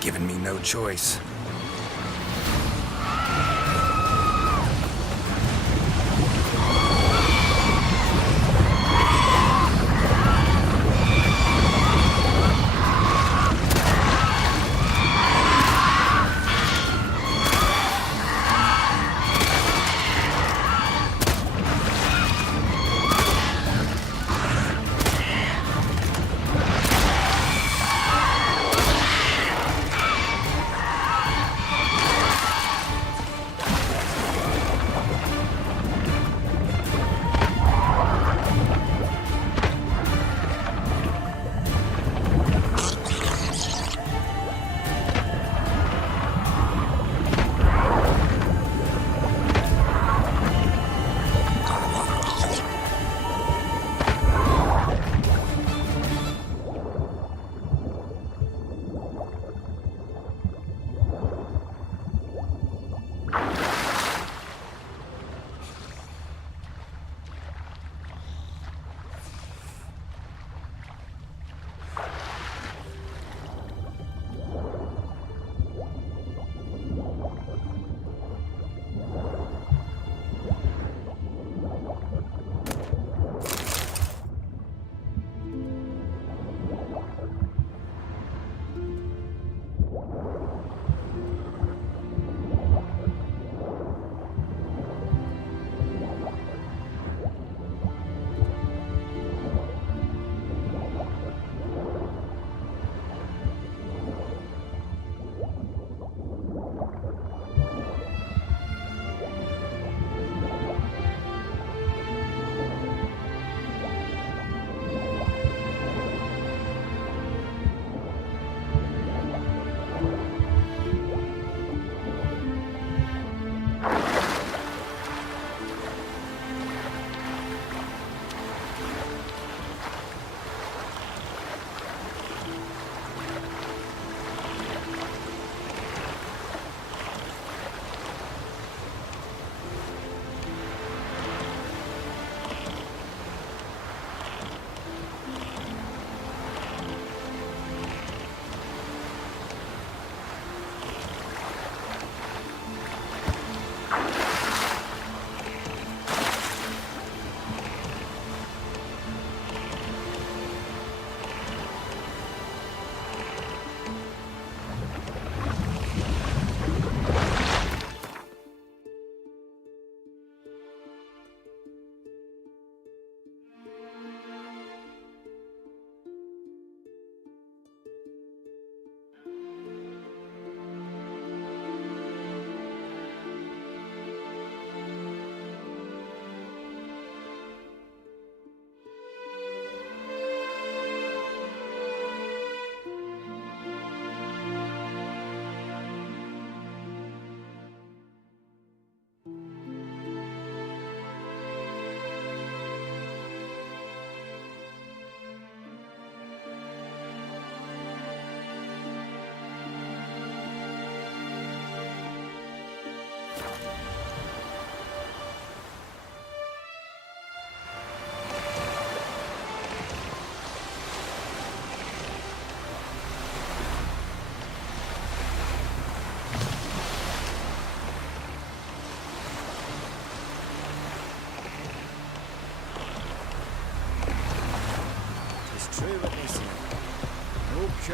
given me no choice.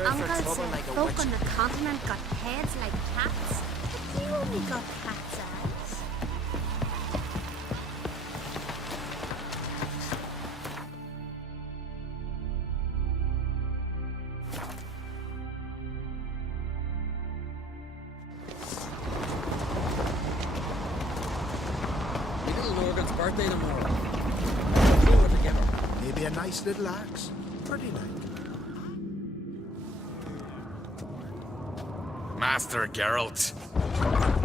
Uncle said folk on the continent got heads like cats, but you only got cat's eyes. My little Morgan's birthday tomorrow. Throw it together. Maybe a nice little axe. Pretty like. Master Geralt.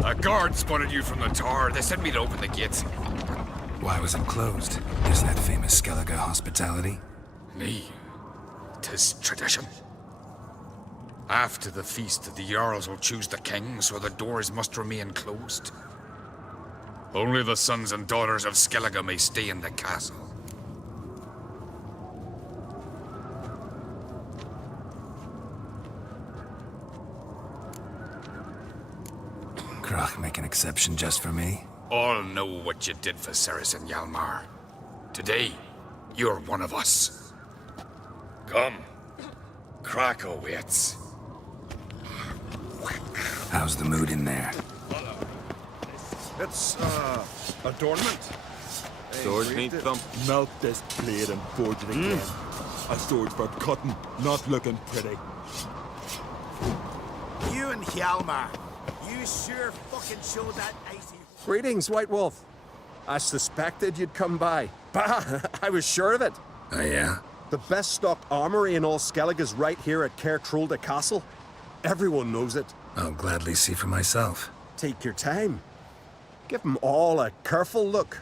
A guard spotted you from the tower. They sent me to open the gates. Why was it closed? Isn't that famous Skellige hospitality? Me. 'Tis tradition. After the feast, the Jarls will choose the king, so the doors must remain closed. Only the sons and daughters of Skellige may stay in the castle. Krach make an exception just for me? All know what you did for Ceres and Hjalmar. Today, you're one of us. Come. Krakow waits. How's the mood in there? It's, adornment. Sword meat thump. Melt this blade and forge it again. A sword for cutting, not looking pretty. You and Hjalmar, you sure fucking showed that icy... Greetings, White Wolf. I suspected you'd come by. Bah, I was sure of it. Oh yeah? The best stocked armory in all Skellig is right here at Caer Trolda Castle. Everyone knows it. I'll gladly see for myself. Take your time. Give them all a careful look.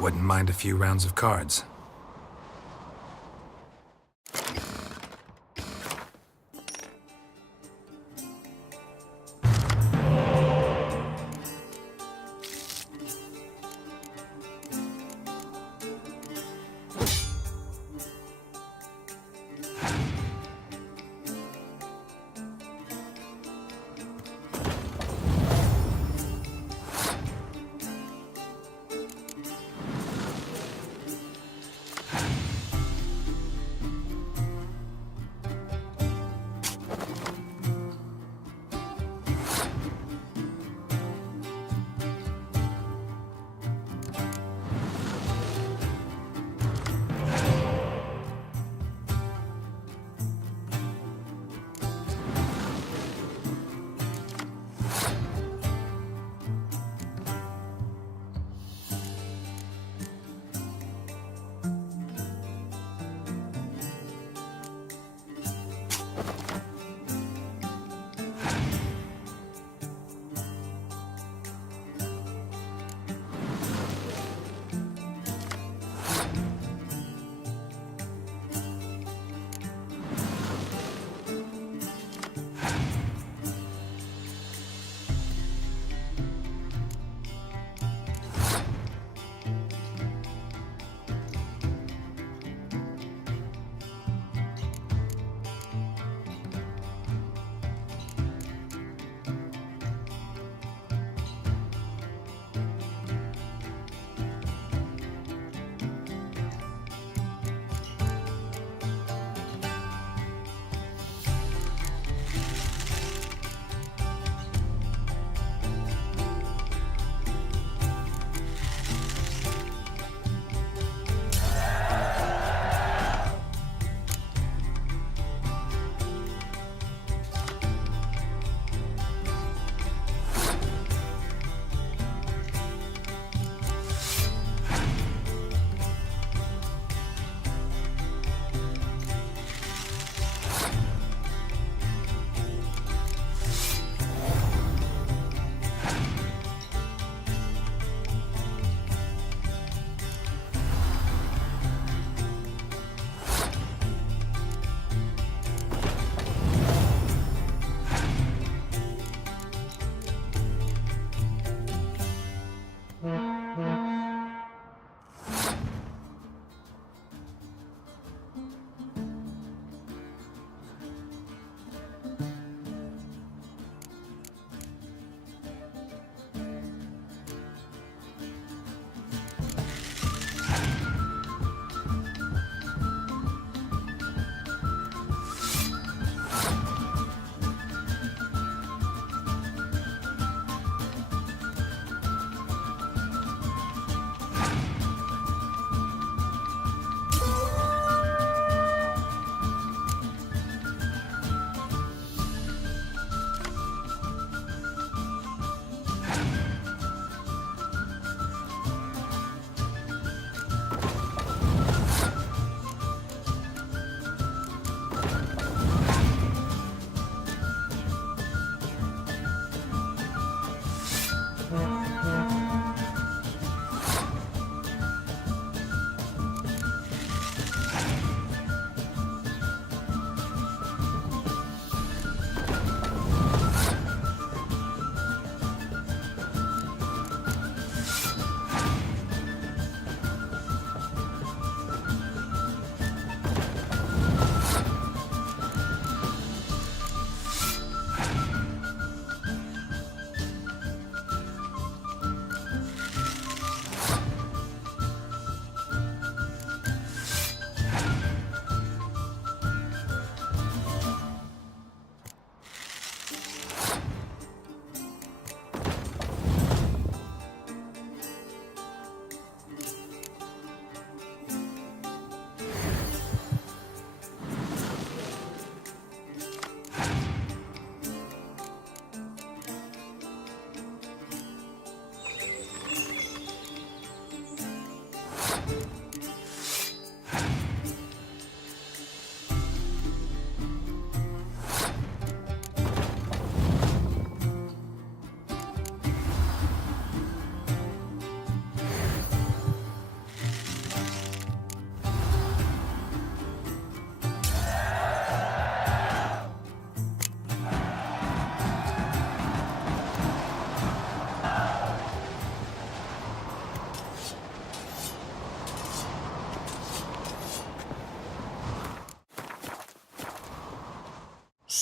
Wouldn't mind a few rounds of cards.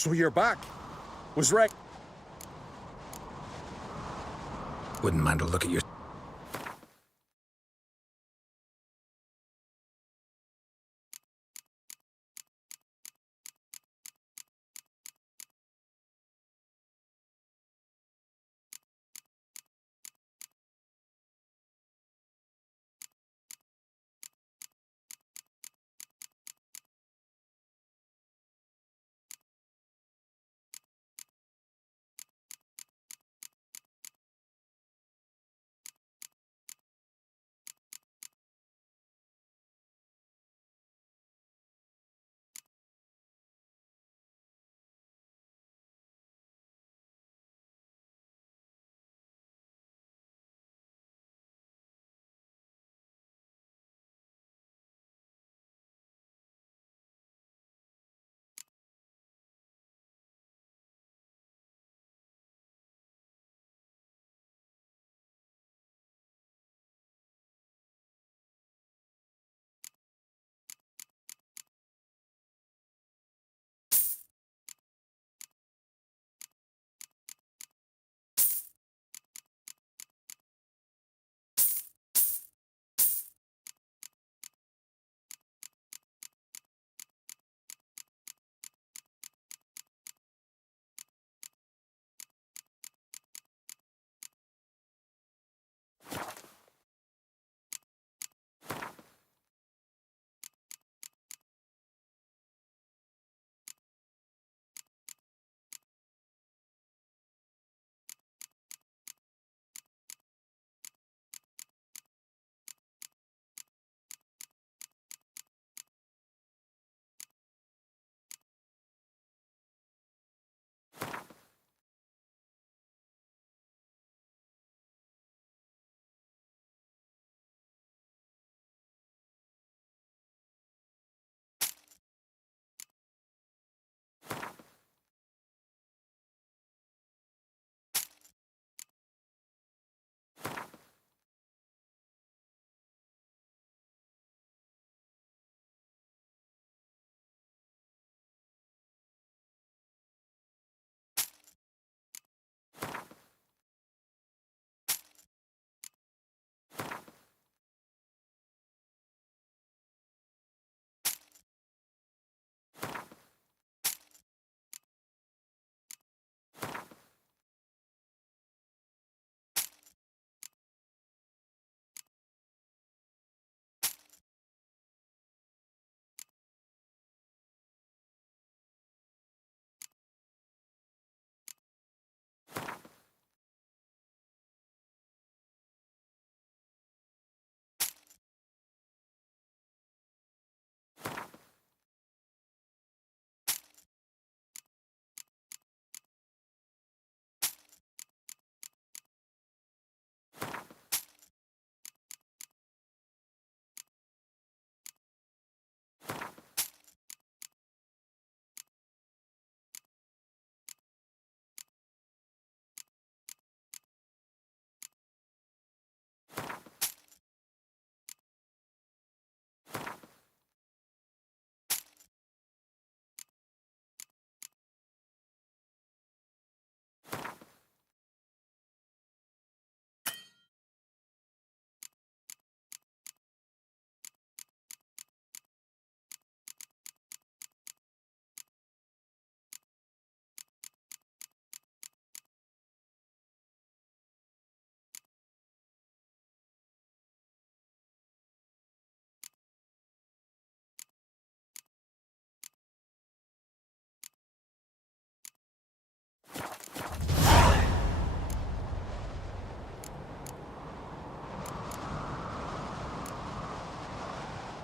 So you're back. Was Rex... Wouldn't mind a look at your...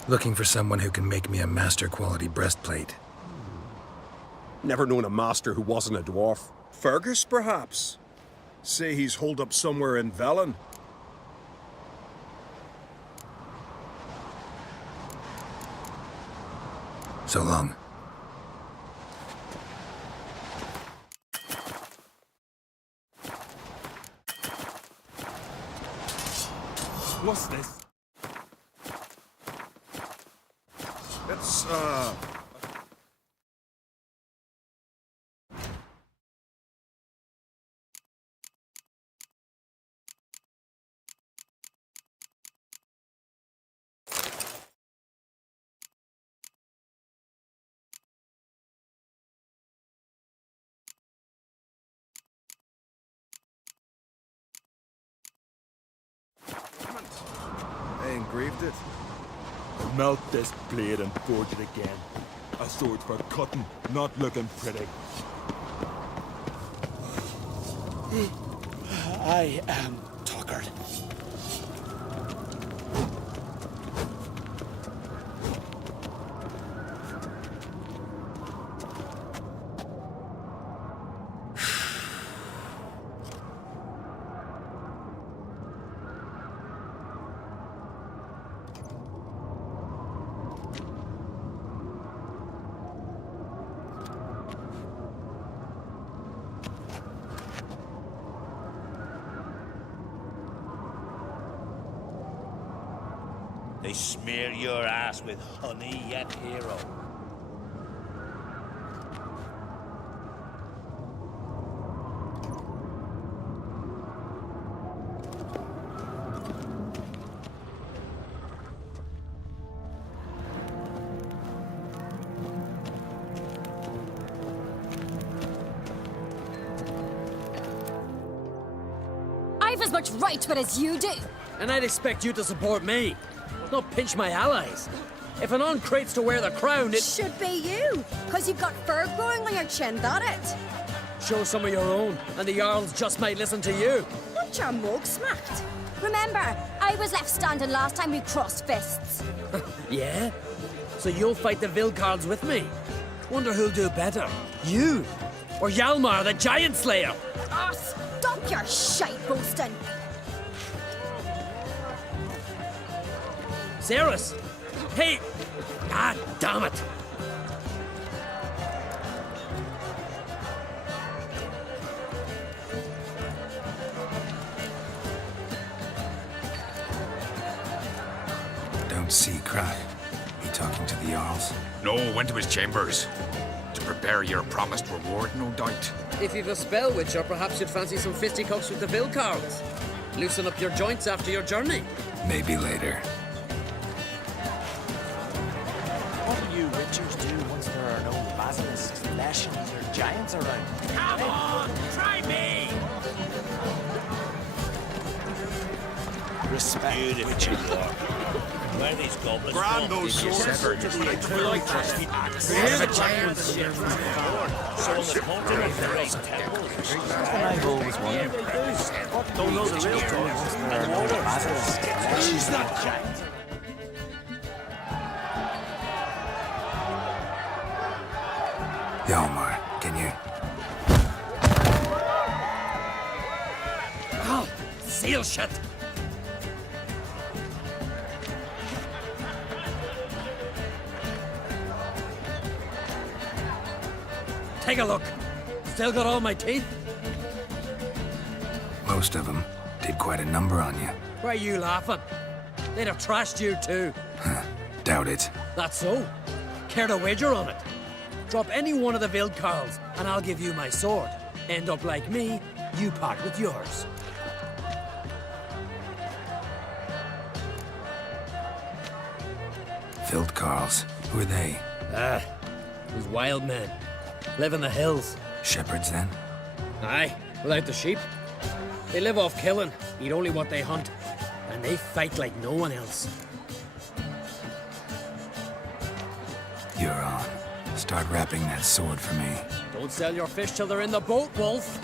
Looking for someone who can make me a master quality breastplate. Never known a master who wasn't a dwarf. Fergus, perhaps? Say he's holed up somewhere in Velen. So long. What's this? It's, I engraved it. Melt this blade and forge it again. A sword for cutting, not looking pretty. I am tuckered. They smear your ass with honey yet, hero. I've as much right to it as you do. And I'd expect you to support me, not pinch my allies. If an on-crate's to wear the crown, it... Should be you, because you've got fur growing on your chin, that it? Show some of your own, and the Jarls just might listen to you. Want your mug smacked? Remember, I was left standing last time we crossed fists. Yeah? So you'll fight the Vilcards with me? Wonder who'll do better, you or Hjalmar, the Giant Slayer? Ah, stop your shite boasting. Cerys! Hey! God damn it! Don't see Crack. He talking to the Jarls? No, went to his chambers. To prepare your promised reward, no doubt. If you've a spell witcher, perhaps you'd fancy some fisticuffs with the Vilcards. Loosen up your joints after your journey. Maybe later. What do you witchers do once there are no basilisks, lashings, or giants around? Come on, try me! Respect witcher lore. Where are these goblins Brand those swords. Someone haunted at the great temples. I've always wondered. Don't know the real story once there are no basilisks. He's not giant. Hjalmar, can you? Oh, seal shut! Take a look. Still got all my teeth? Most of them did quite a number on you. Why are you laughing? They'd have trashed you too. Doubt it. That's so. Care to wager on it? Drop any one of the Vilcarls, and I'll give you my sword. End up like me, you part with yours. Vilcarls. Who are they? These wild men. Live in the hills. Shepherds, then? Aye, without the sheep. They live off killing, eat only what they hunt, and they fight like no one else. You're on. Start wrapping that sword for me. Don't sell your fish till they're in the boat, Wolf.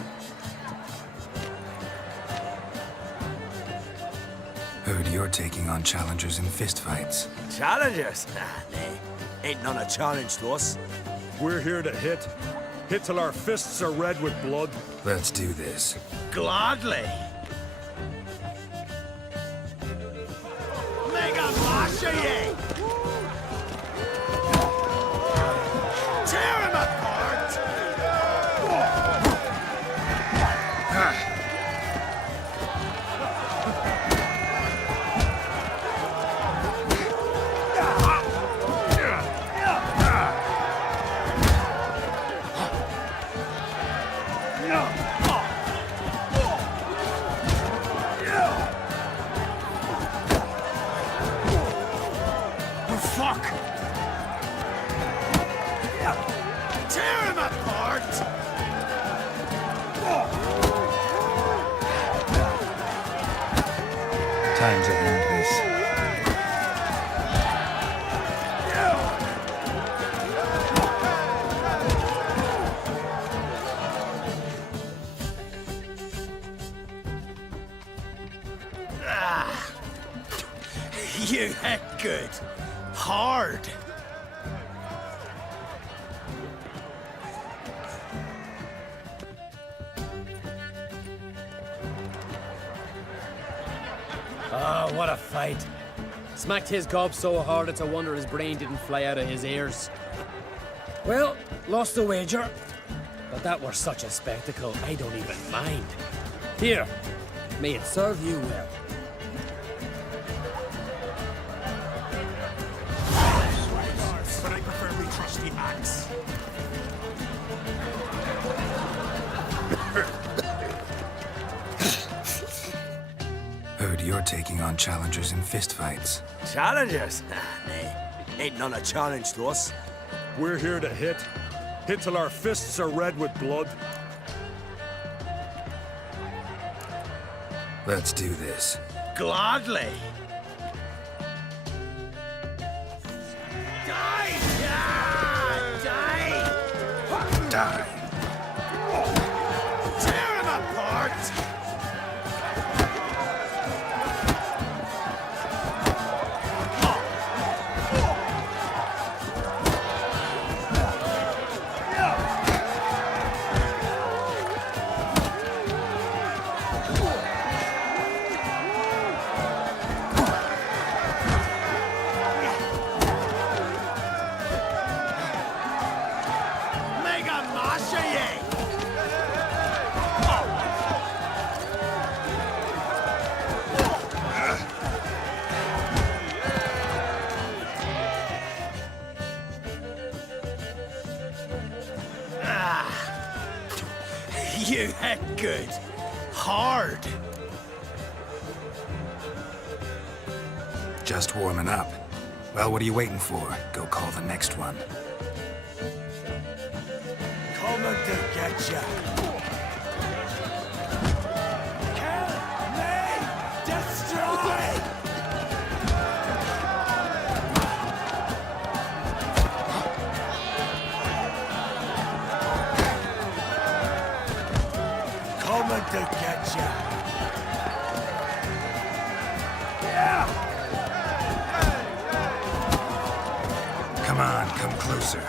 Who Heard you're taking on challengers in fistfights. Challengers? Nah, nay. Ain't none a challenge to us. We're here to hit. Hit till our fists are red with blood. Let's do this. Gladly. Mega Masha ye! Tear him apart! Fuck! Tear him apart! Time to end this. You hit good. Hard. Oh, what a fight. Smacked his gob so hard it's a wonder his brain didn't fly out of his ears. Well, lost the wager. But that were such a spectacle, I don't even mind. Here, may it serve you well. But I prefer we trusty axe. Heard you're taking on challengers in fistfights. Challengers? Nah, nay. Ain't none a challenge to us. We're here to hit. Hit till our fists are red with blood. Let's do this. Gladly. Die! Yeah! Die! Die. Tear him apart! Mega Masha ye! You hit good. Hard. Just warming up. Well, what are you waiting for? Go call the next one. Coming to get ya. Kill me! Destroy! Coming to get ya. Come on, come closer.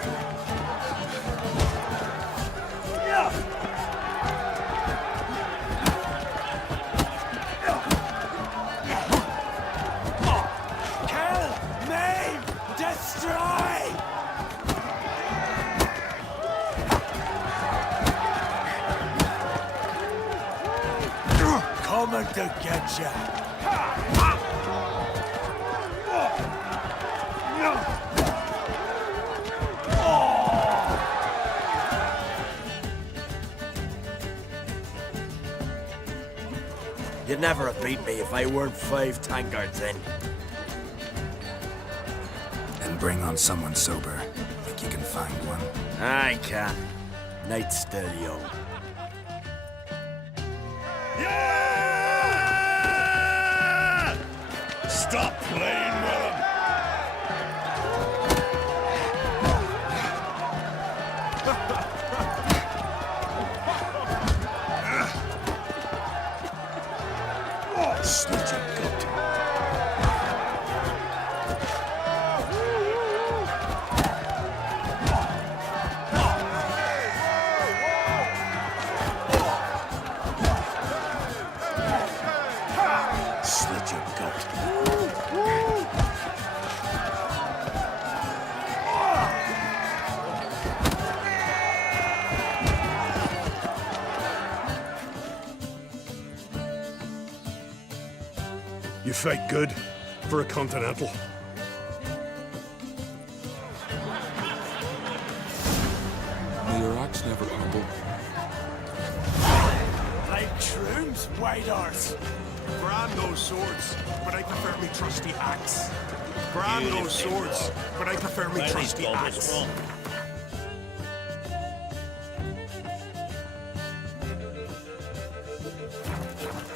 Kill! Maim! Destroy! Coming to get ya. You'd never have beat me if I weren't 5 tankards in. And bring on someone sober. Think you can find one? I can. Night's still young. Yeah! Stop playing with him! Snitch and gut. fight good for a continental. May your axe never crumble. Like shrooms, white arse. Brand those swords, but I prefer me trusty axe. Brand those swords, but I prefer me trusty axe.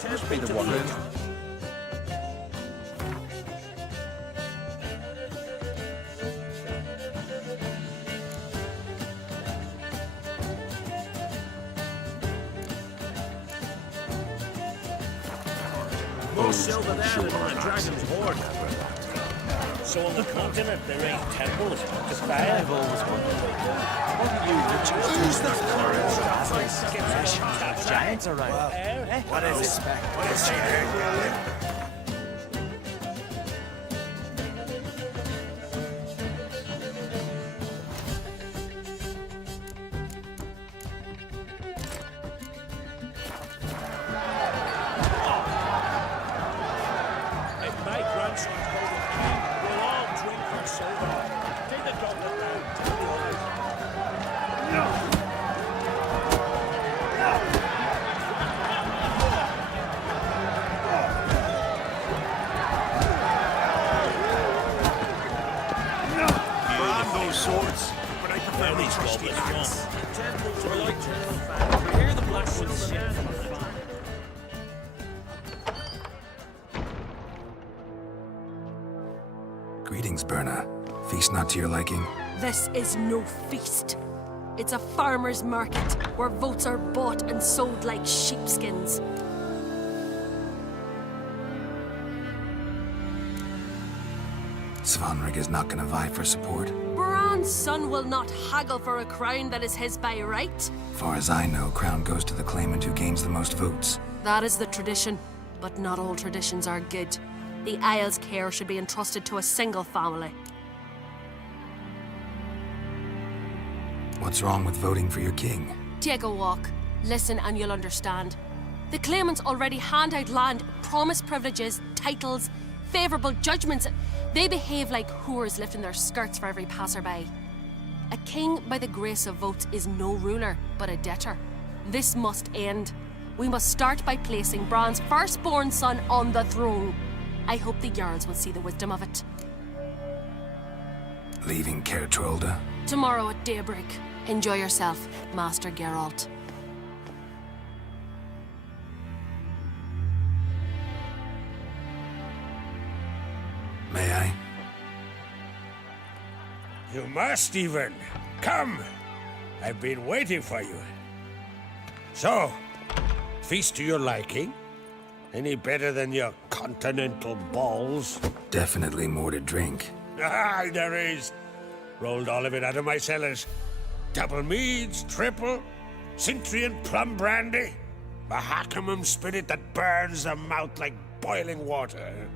Must be the one. More silver there than on the dragon's hoard. So on the continent there ain't temples to fire. I've always wondered. What are you riches? Who's that Giants around. What is it? What is it? If my grandson's golden king, we'll all drink for silver. Take the goblet down. Tell the others. Brand those swords, but I prefer me trusty axe. Temples are like to hear the black ones sing. Greetings, Berna. Feast not to your liking? This is no feast. It's a farmer's market where votes are bought and sold like sheepskins. Svanrig is not gonna vie for support. Bran's son will not haggle for a crown that is his by right. Far as I know, crown goes to the claimant who gains the most votes. That is the tradition, but not all traditions are good. The Isle's care should be entrusted to a single family. What's wrong with voting for your king? Take a walk, listen and you'll understand. The claimants already hand out land, promise privileges, titles, favourable judgments. They behave like whores lifting their skirts for every passerby. A king by the grace of votes is no ruler, but a debtor. This must end. We must start by placing Bran's firstborn son on the throne. I hope the Jarls will see the wisdom of it. Leaving Caer Trolda? Tomorrow at daybreak. Enjoy yourself, Master Geralt. May I? You must, even. Come. I've been waiting for you. So, feast to your liking? Any better than your continental balls? Definitely more to drink. Ah, there is. Rolled all of it out of my cellars. Double meads, triple, Cintrian plum brandy, Mahakimum spirit that burns the mouth like boiling water.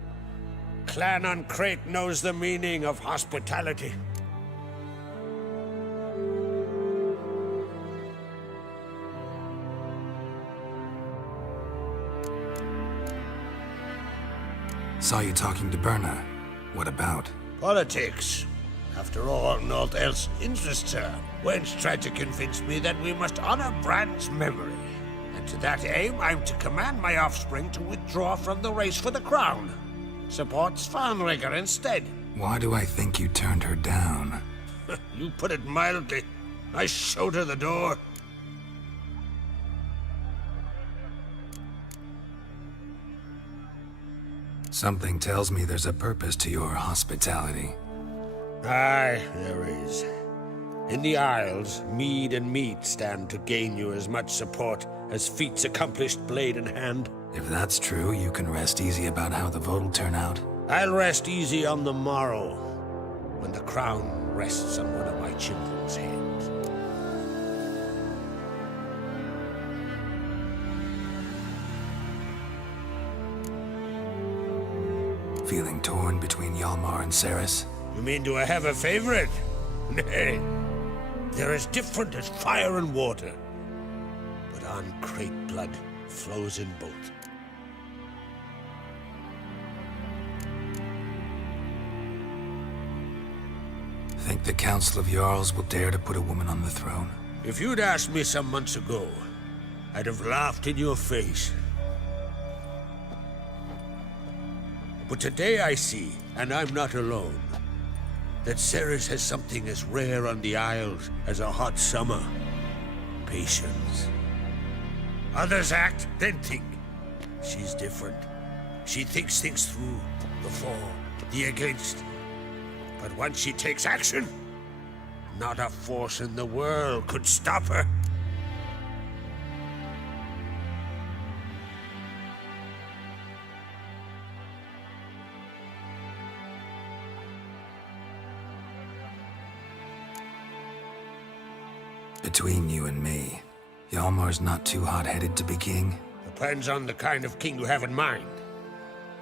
Clan on Crate knows the meaning of hospitality. Saw you talking to Berna. What about? Politics. After all, naught else interests her. Wench tried to convince me that we must honor Bran's memory. And to that aim, I'm to command my offspring to withdraw from the race for the crown. Support Svanrigger instead. Why do I think you turned her down? You put it mildly. I showed her the door. Something tells me there's a purpose to your hospitality. Aye, there is. In the Isles, mead and meat stand to gain you as much support as feats accomplished blade in hand. If that's true, you can rest easy about how the vote will turn out. I'll rest easy on the morrow, when the crown rests on one of my children's heads. Feeling torn between Hjalmar and Cerys? You mean, do I have a favorite? Nay. They're as different as fire and water. But on Crate blood flows in both. Think the Council of Jarls will dare to put a woman on the throne? If you'd asked me some months ago, I'd have laughed in your face. But today I see, and I'm not alone, that Ceres has something as rare on the Isles as a hot summer. Patience. Others act, then think. She's different. She thinks things through, the for, the against. But once she takes action, not a force in the world could stop her. Between you and me, Hjalmar's not too hot-headed to be king? Depends on the kind of king you have in mind.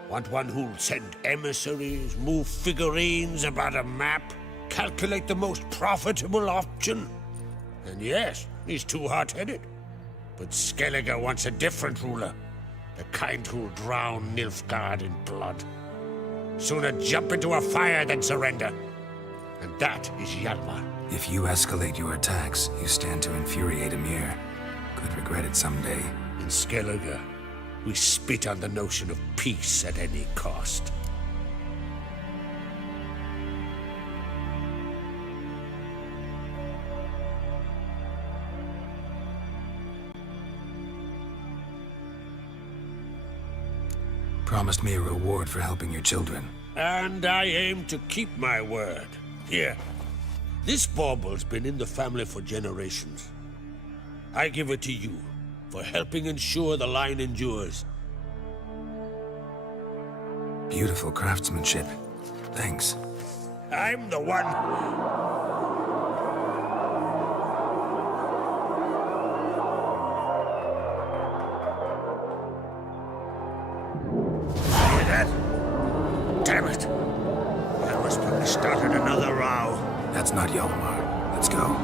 Want one who'll send emissaries, move figurines about a map, calculate the most profitable option? And yes, he's too hot-headed. But Skellige wants a different ruler. The kind who'll drown Nilfgaard in blood. Sooner jump into a fire than surrender. And that is Hjalmar. If you escalate your attacks, you stand to infuriate Emhyr. Could regret it someday. In Skellige, we spit on the notion of peace at any cost. Promised me a reward for helping your children. And I aim to keep my word. Here. This bauble's been in the family for generations. I give it to you for helping ensure the line endures. Beautiful craftsmanship. Thanks. I'm the one. Hear that? Damn it. I must have started another row. That's not Hjalmar. Let's go.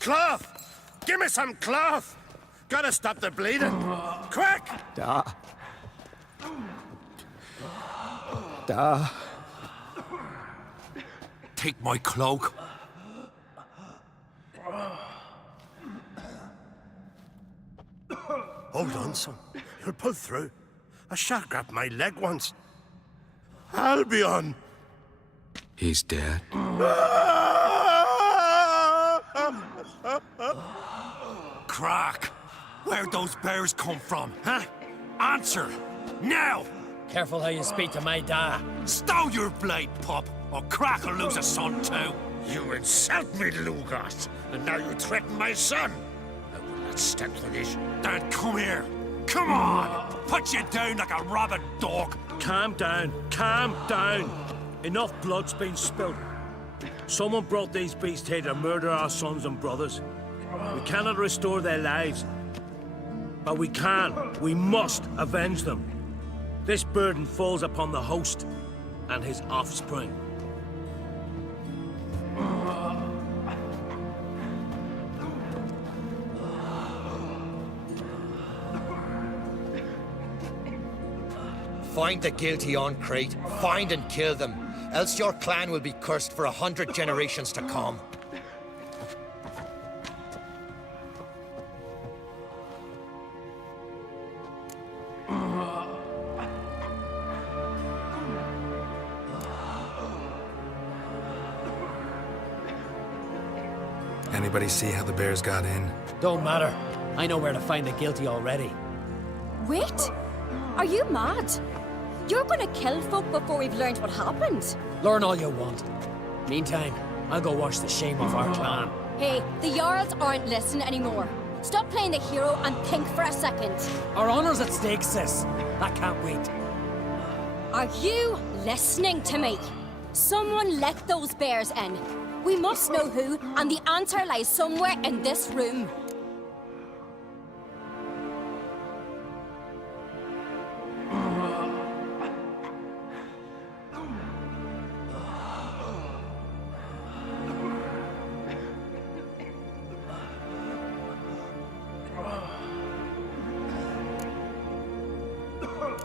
Cloth! Give me some cloth! Gotta stop the bleeding. Quick! Take my cloak. Hold on, son. You'll pull through. A shark grabbed my leg once. Albion! He's dead. Crack! Where'd those bears come from, huh? Answer! Now! Careful how you speak to my da. Stow your blade, pup, or Crack will lose a son too. You insult me, Lugas, and now you threaten my son. I will not stand for this. Then come here. Come on! Put you down like a rabid dog. Calm down. Calm down. Enough blood's been spilled. Someone brought these beasts here to murder our sons and brothers. We cannot restore their lives. But we can. We must avenge them. This burden falls upon the host and his offspring. Find the guilty on Crete, find and kill them, else your clan will be cursed for 100 generations to come. Anybody see how the bears got in? Don't matter. I know where to find the guilty already. Wait! Are you mad? You're gonna kill folk before we've learned what happened. Learn all you want. Meantime, I'll go wash the shame off our clan. Hey, the Jarls aren't listening anymore. Stop playing the hero and think for a second. Our honor's at stake, sis. I can't wait. Are you listening to me? Someone let those bears in. We must know who, and the answer lies somewhere in this room.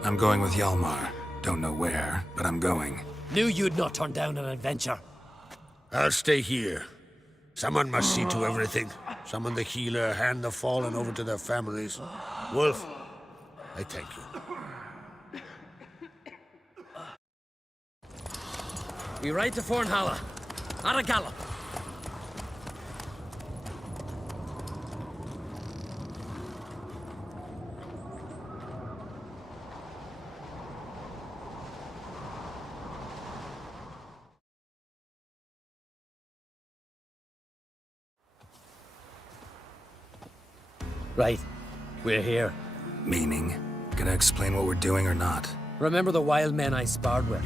I'm going with Hjalmar. Don't know where, but I'm going. Knew you'd not turn down an adventure. I'll stay here. Someone must see to everything. Summon the healer, hand the fallen over to their families. Wolf, I thank you. We ride to Fornhalla. At a gallop. Right. We're here. Meaning? Gonna explain what we're doing or not? Remember the wild men I sparred with?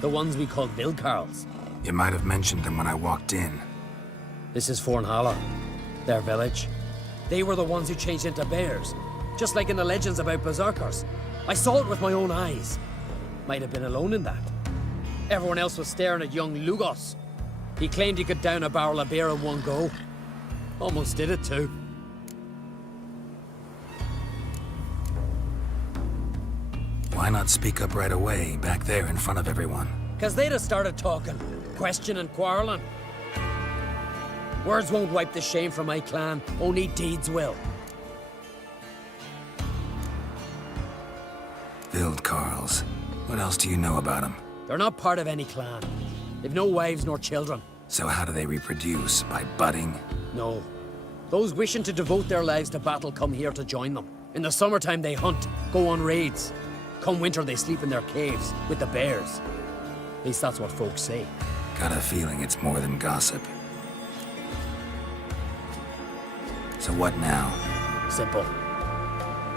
The ones we called Vildkarls? You might have mentioned them when I walked in. This is Fornhalla. Their village. They were the ones who changed into bears. Just like in the legends about berserkers. I saw it with my own eyes. Might have been alone in that. Everyone else was staring at young Lugos. He claimed he could down a barrel of beer in one go. Almost did it too. Why not speak up right away, back there in front of everyone? 'Cause they'd have started talking, questioning, quarreling. Words won't wipe the shame from my clan, only deeds will. Vildkarls. What else do you know about them? They're not part of any clan. They've no wives nor children. So how do they reproduce? By budding? No. Those wishing to devote their lives to battle come here to join them. In the summertime they hunt, go on raids. Come winter they sleep in their caves, with the bears. At least that's what folks say. Got a feeling it's more than gossip. So what now? Simple.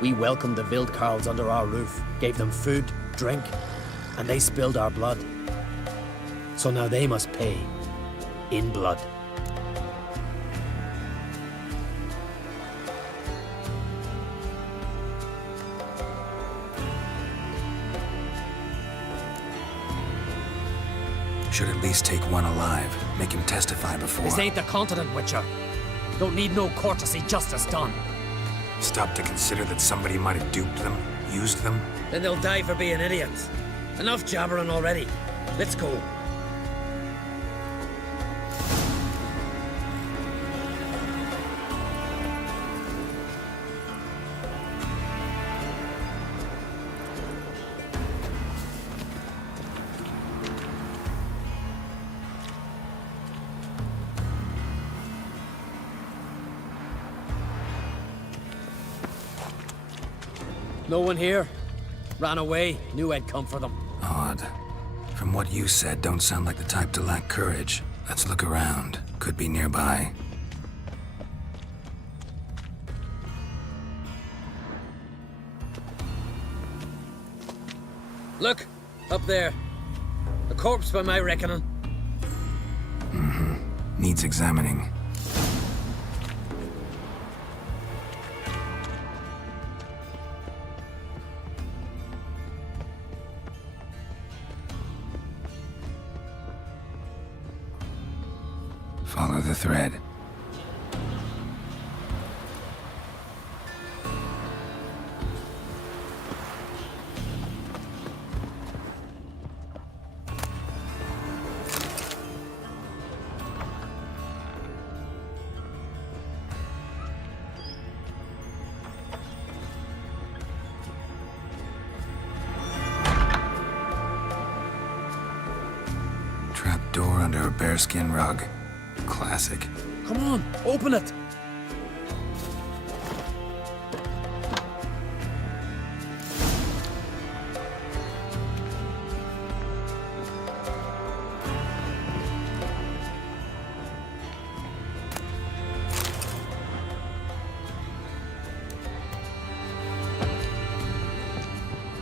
We welcomed the Vildkarls under our roof, gave them food, drink, and they spilled our blood. So now they must pay. In blood. Should at least take one alive. Make him testify before. This ain't the continent, Witcher. Don't need no courtesy, justice done. Stop to consider that somebody might have duped them, used them. Then they'll die for being idiots. Enough jabbering already. Let's go. No one here? Ran away, knew I'd come for them. Odd. From what you said, don't sound like the type to lack courage. Let's look around. Could be nearby. Look, up there. A corpse by my reckoning. Mm-hmm. Needs examining. Follow the thread. door under a bearskin rug. Classic. Come on, open it!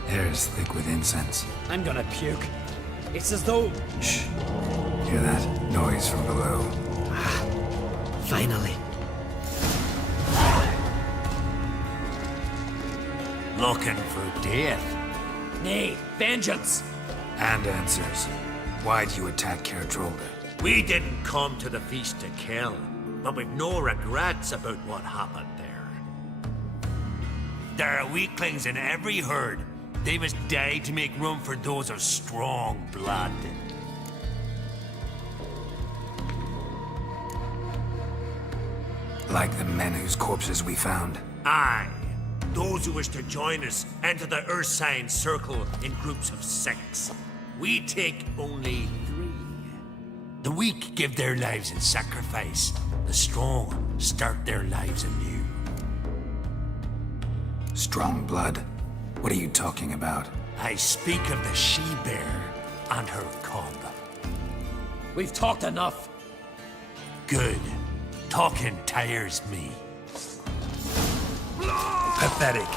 Air's thick with incense. I'm gonna puke. It's as though... Shh. Hear that? Noise from below. Finally. Looking for death? Nay, vengeance! And answers. Why'd you attack Caer Trolde? We didn't come to the feast to kill, but we've no regrets about what happened there. There are weaklings in every herd. They must die to make room for those of strong blood. Like the men whose corpses we found. Aye. Those who wish to join us enter the Ursine Circle in groups of 6. We take only 3. The weak give their lives in sacrifice. The strong start their lives anew. Strong blood? What are you talking about? I speak of the she-bear and her cub. We've talked enough. Good. Talking tires me. Pathetic.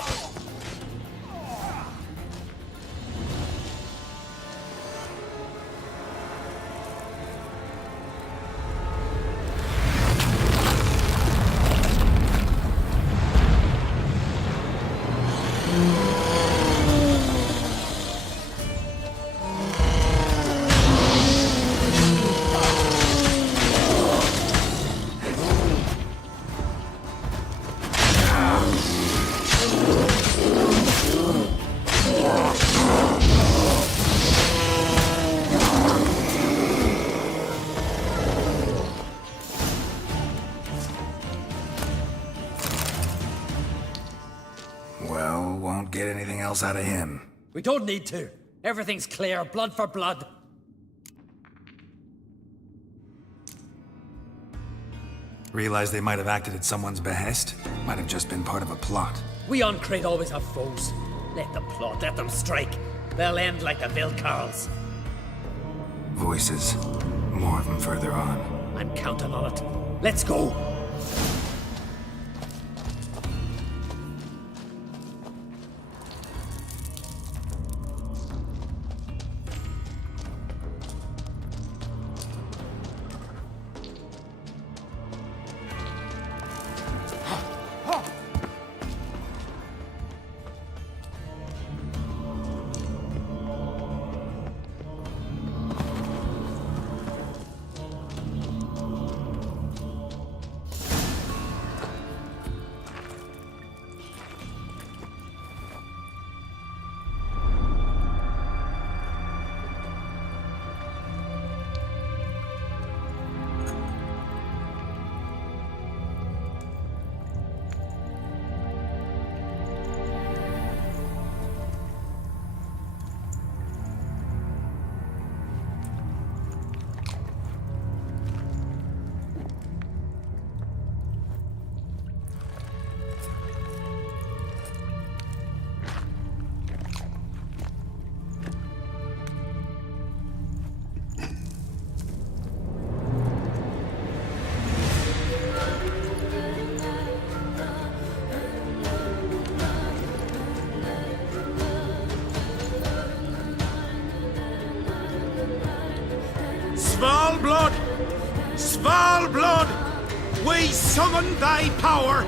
Well, won't get anything else out of him. We don't need to. Everything's clear, blood for blood. Realize they might have acted at someone's behest? Might have just been part of a plot. We on Crete always have foes. Let them plot, let them strike. They'll end like the Vilcarls. Voices. More of them further on. I'm counting on it. Let's go! Svalblood! Svalblood! We summon thy power!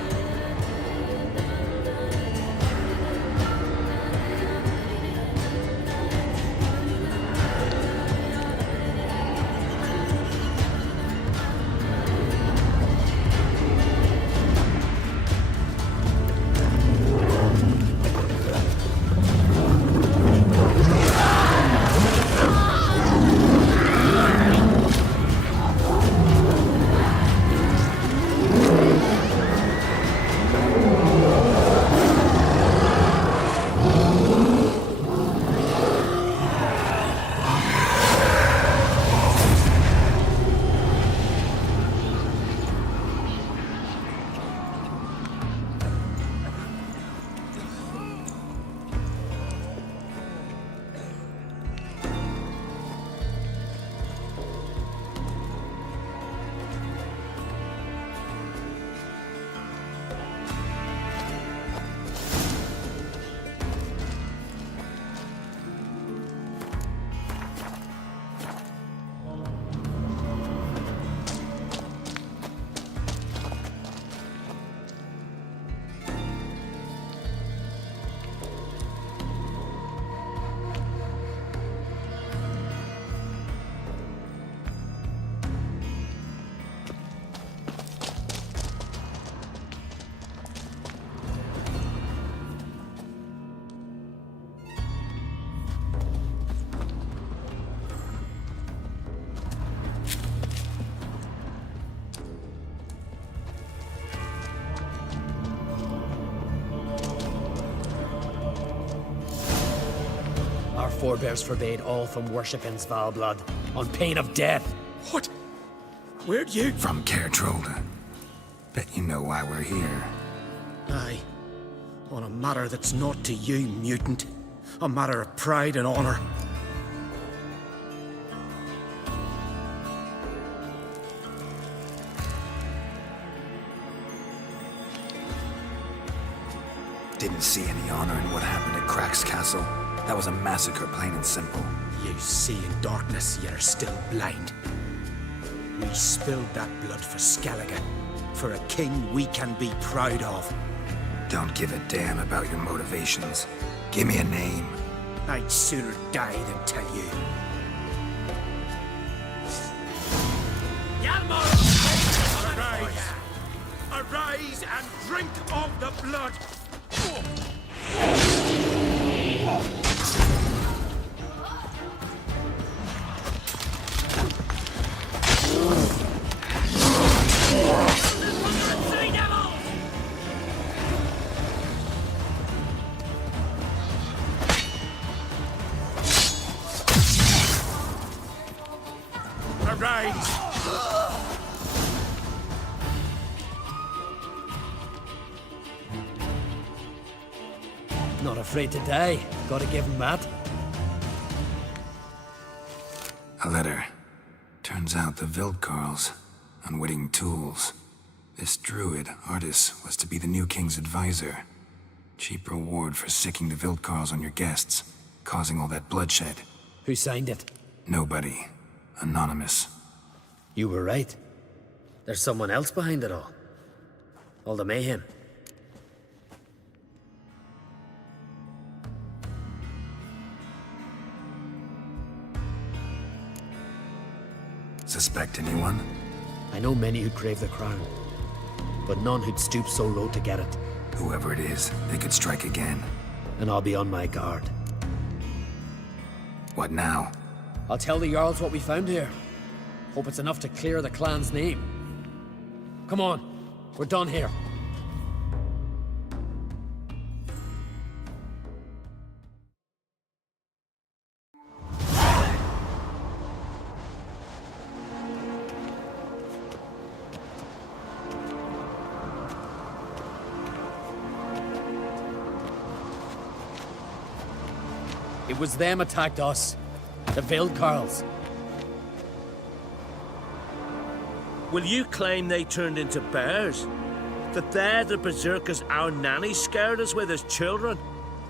forebears forbade all from worshipping Svalbard, on pain of death. What? Where'd you... From Caer Trolda. Bet you know why we're here. Aye. On a matter that's not to you, mutant. A matter of pride and honor. Didn't see any honor in what happened at Crack's castle. That was a massacre, plain and simple. You see in darkness, yet are still blind. We spilled that blood for Skellige, for a king we can be proud of. Don't give a damn about your motivations. Give me a name. I'd sooner die than tell you. Arise! Arise and drink of the blood! Arise! Not afraid to die. Gotta give him that. A letter. Turns out the Vildkarls, unwitting tools. This druid, Artis, was to be the new king's advisor. Cheap reward for sicking the Vildkarls on your guests, causing all that bloodshed. Who signed it? Nobody. Anonymous. You were right. There's someone else behind it all. All the mayhem. Suspect anyone? I know many who'd crave the crown, but none who'd stoop so low to get it. Whoever it is, they could strike again. And I'll be on my guard. What now? I'll tell the Jarls what we found here. Hope it's enough to clear the clan's name. Come on, we're done here. It was them attacked us. The Vildkarls. Will you claim they turned into bears? That they're the berserkers our nanny scared us with as children?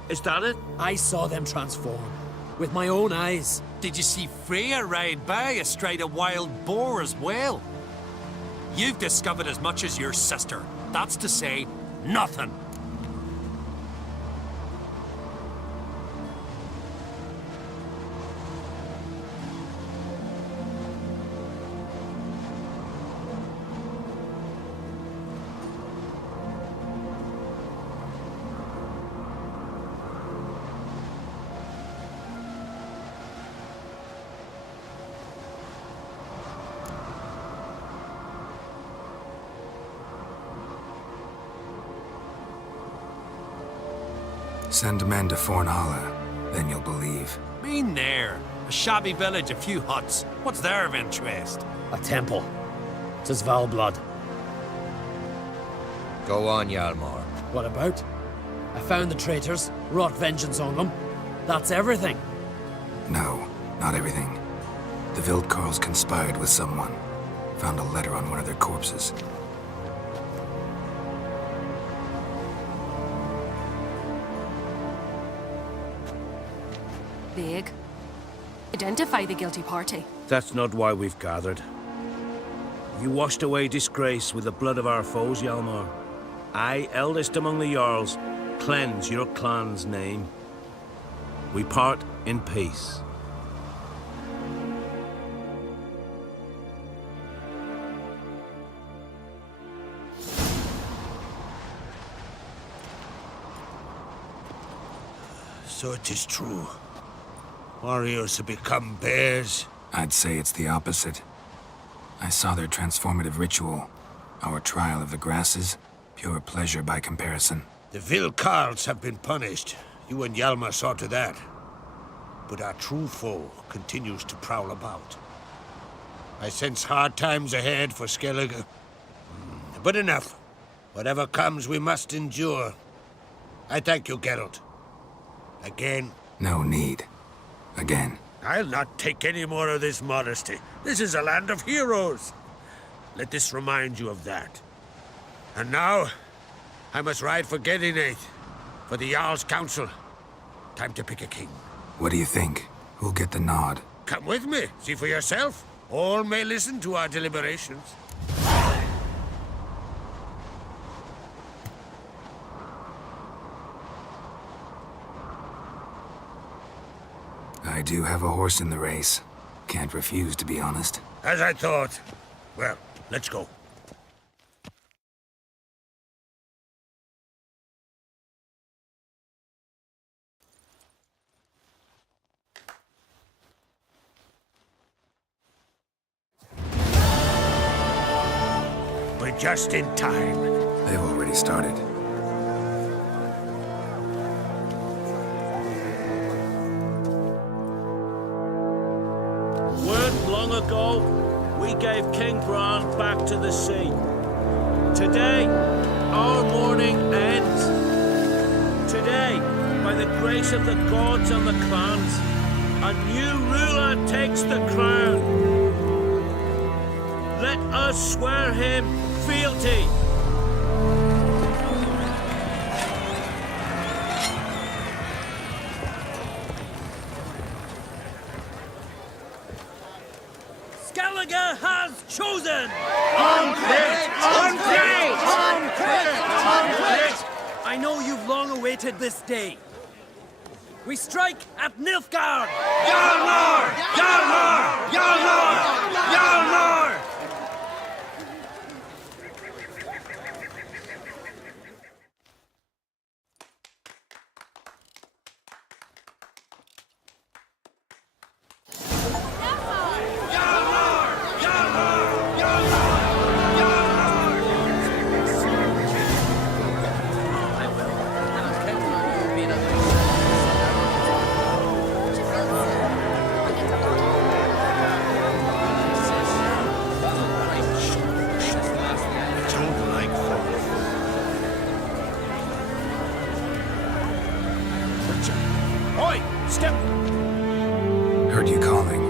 Is that it? I saw them transform. With my own eyes. Did you see Freya ride by astride a wild boar as well? You've discovered as much as your sister. That's to say, nothing. Send men to Fornhala, then you'll believe. Been there. A shabby village, a few huts. What's their of interest? A temple. To Svalbard. Go on, Hjalmar. What about? I found the traitors, wrought vengeance on them. That's everything. No, not everything. The Vildkarls conspired with someone. Found a letter on one of their corpses. Big. Identify the guilty party. That's not why we've gathered. You washed away disgrace with the blood of our foes, Hjalmar. I, eldest among the Jarls, cleanse your clan's name. We part in peace. So it is true. Warriors have become bears. I'd say it's the opposite. I saw their transformative ritual. Our trial of the grasses, pure pleasure by comparison. The Vildkarls have been punished. You and Hjalmar saw to that. but our true foe continues to prowl about. I sense hard times ahead for Skellige. But enough. Whatever comes, we must endure. I thank you, Geralt. Again. No need. Again. I'll not take any more of this modesty. This is a land of heroes. Let this remind you of that. And now, I must ride for Gedinate, for the Jarl's Council. Time to pick a king. What do you think? Who'll get the nod? Come with me, see for yourself. All may listen to our deliberations. I do have a horse in the race. Can't refuse, to be honest. As I thought. Well, let's go. We're just in time. They've already started. Long ago, we gave King Bran back to the sea. Today, our mourning ends. Today, by the grace of the gods and the clans, a new ruler takes the crown. Let us swear him fealty. Skellige has chosen! I know you've long awaited this day. We strike at Nilfgaard! Jarnor! Jarnor! Jarnor! Jarnor! Heard you calling.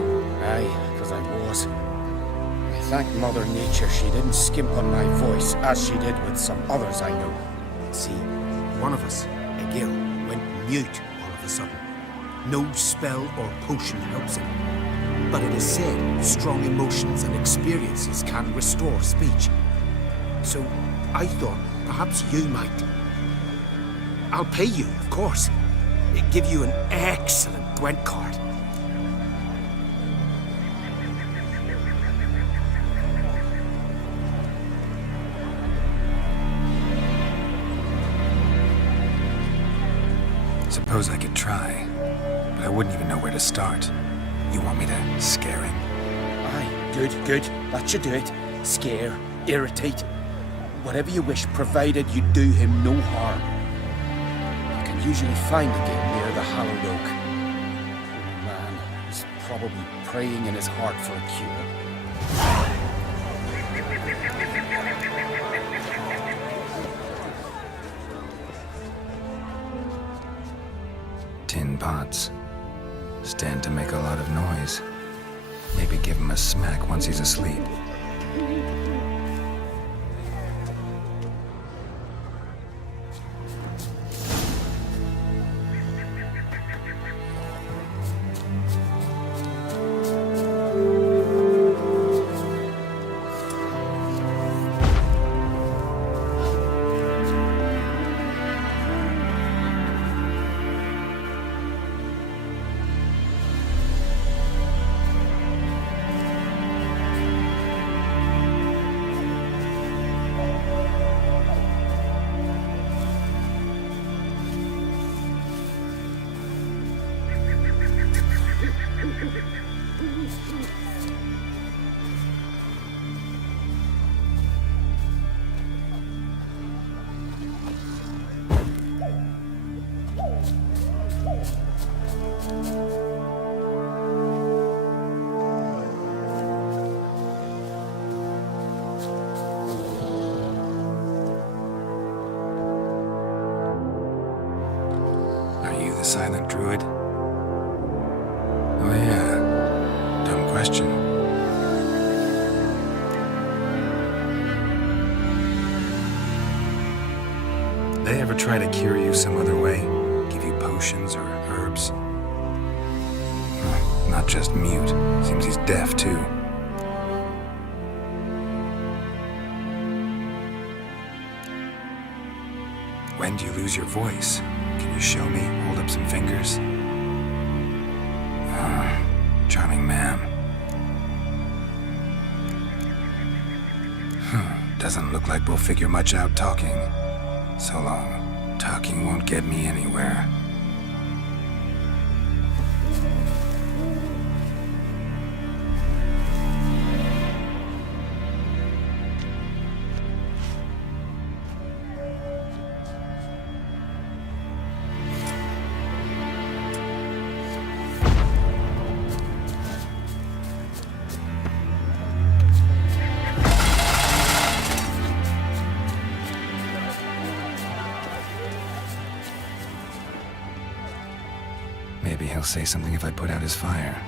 Aye, because I was. I thank Mother Nature she didn't skimp on my voice, as she did with some others I know. See, one of us, Egil, went mute all of a sudden. No spell or potion helps him. But it is said strong emotions and experiences can restore speech. So I thought perhaps you might. I'll pay you, of course. Give you an excellent Gwent card. Suppose I could try, but I wouldn't even know where to start. You want me to scare him? Aye, good. That should do it. Scare, irritate. Whatever you wish, provided you do him no harm. You can usually find a game near the Hallowed Oak. Poor man, he's probably praying in his heart for a cure. 10 pots. Stand to make a lot of noise. Maybe give him a smack once he's asleep. The silent druid? Oh yeah. Dumb question. They ever try to cure you some other way? Give you potions or herbs? Not just mute. Seems he's deaf, too. When do you lose your voice? Can you show me? Hold up some fingers? Charming man. Doesn't look like we'll figure much out talking. So long. Talking won't get me anywhere. Maybe he'll say something if I put out his fire.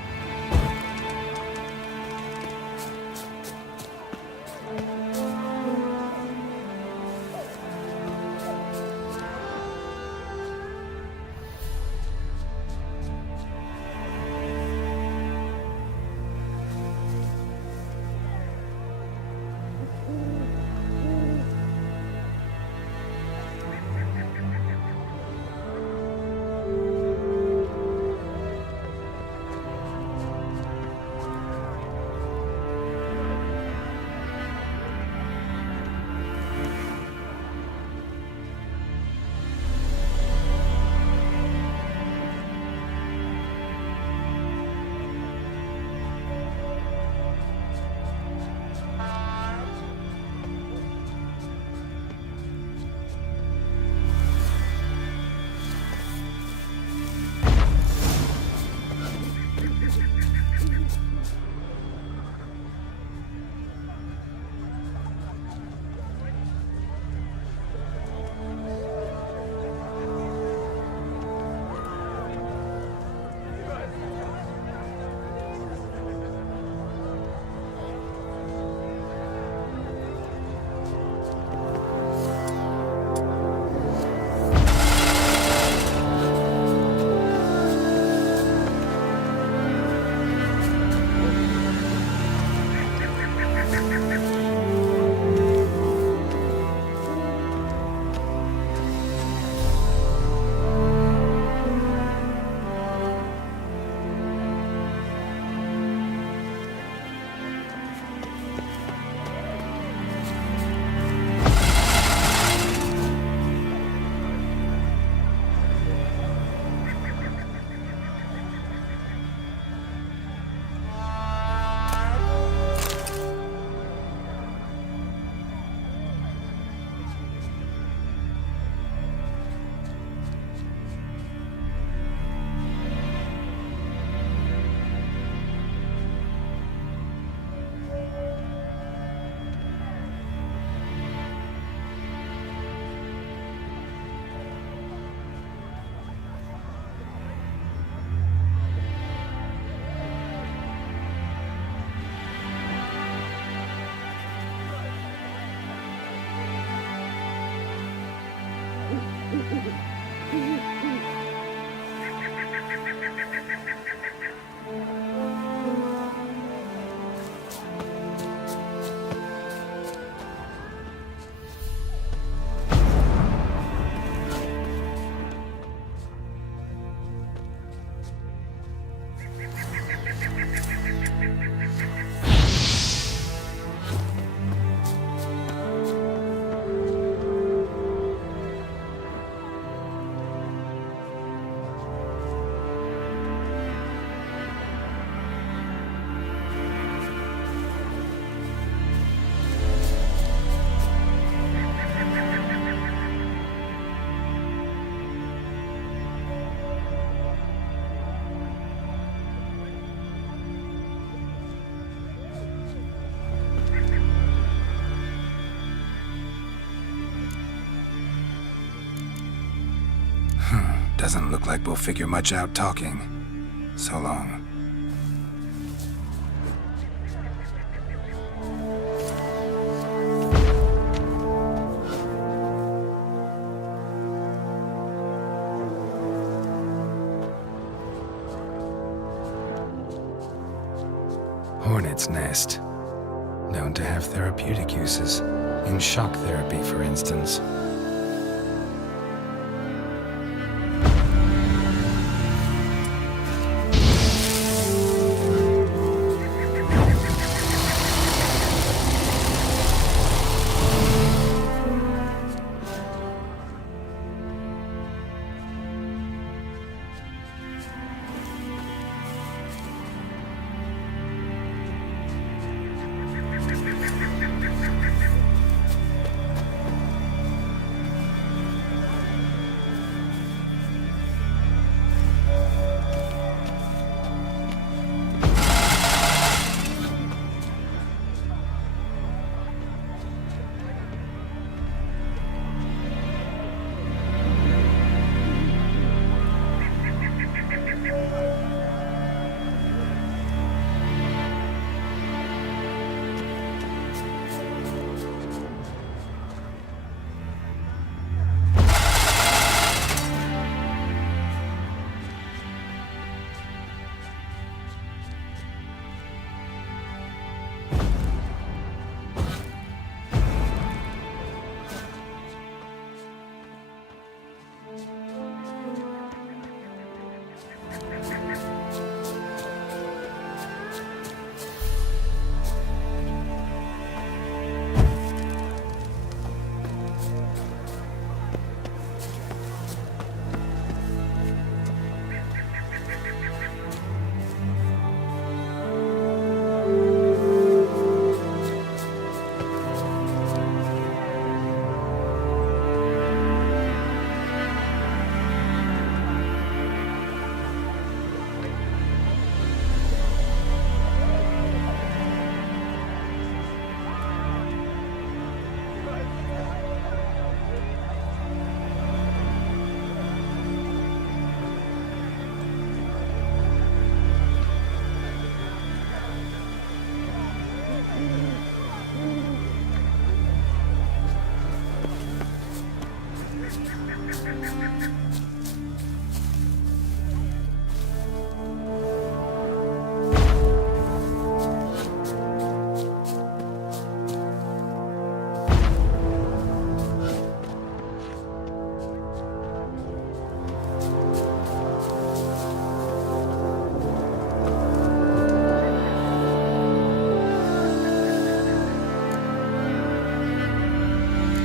Doesn't look like we'll figure much out talking. So long. Hornet's nest. Known to have therapeutic uses. In shock therapy, for instance.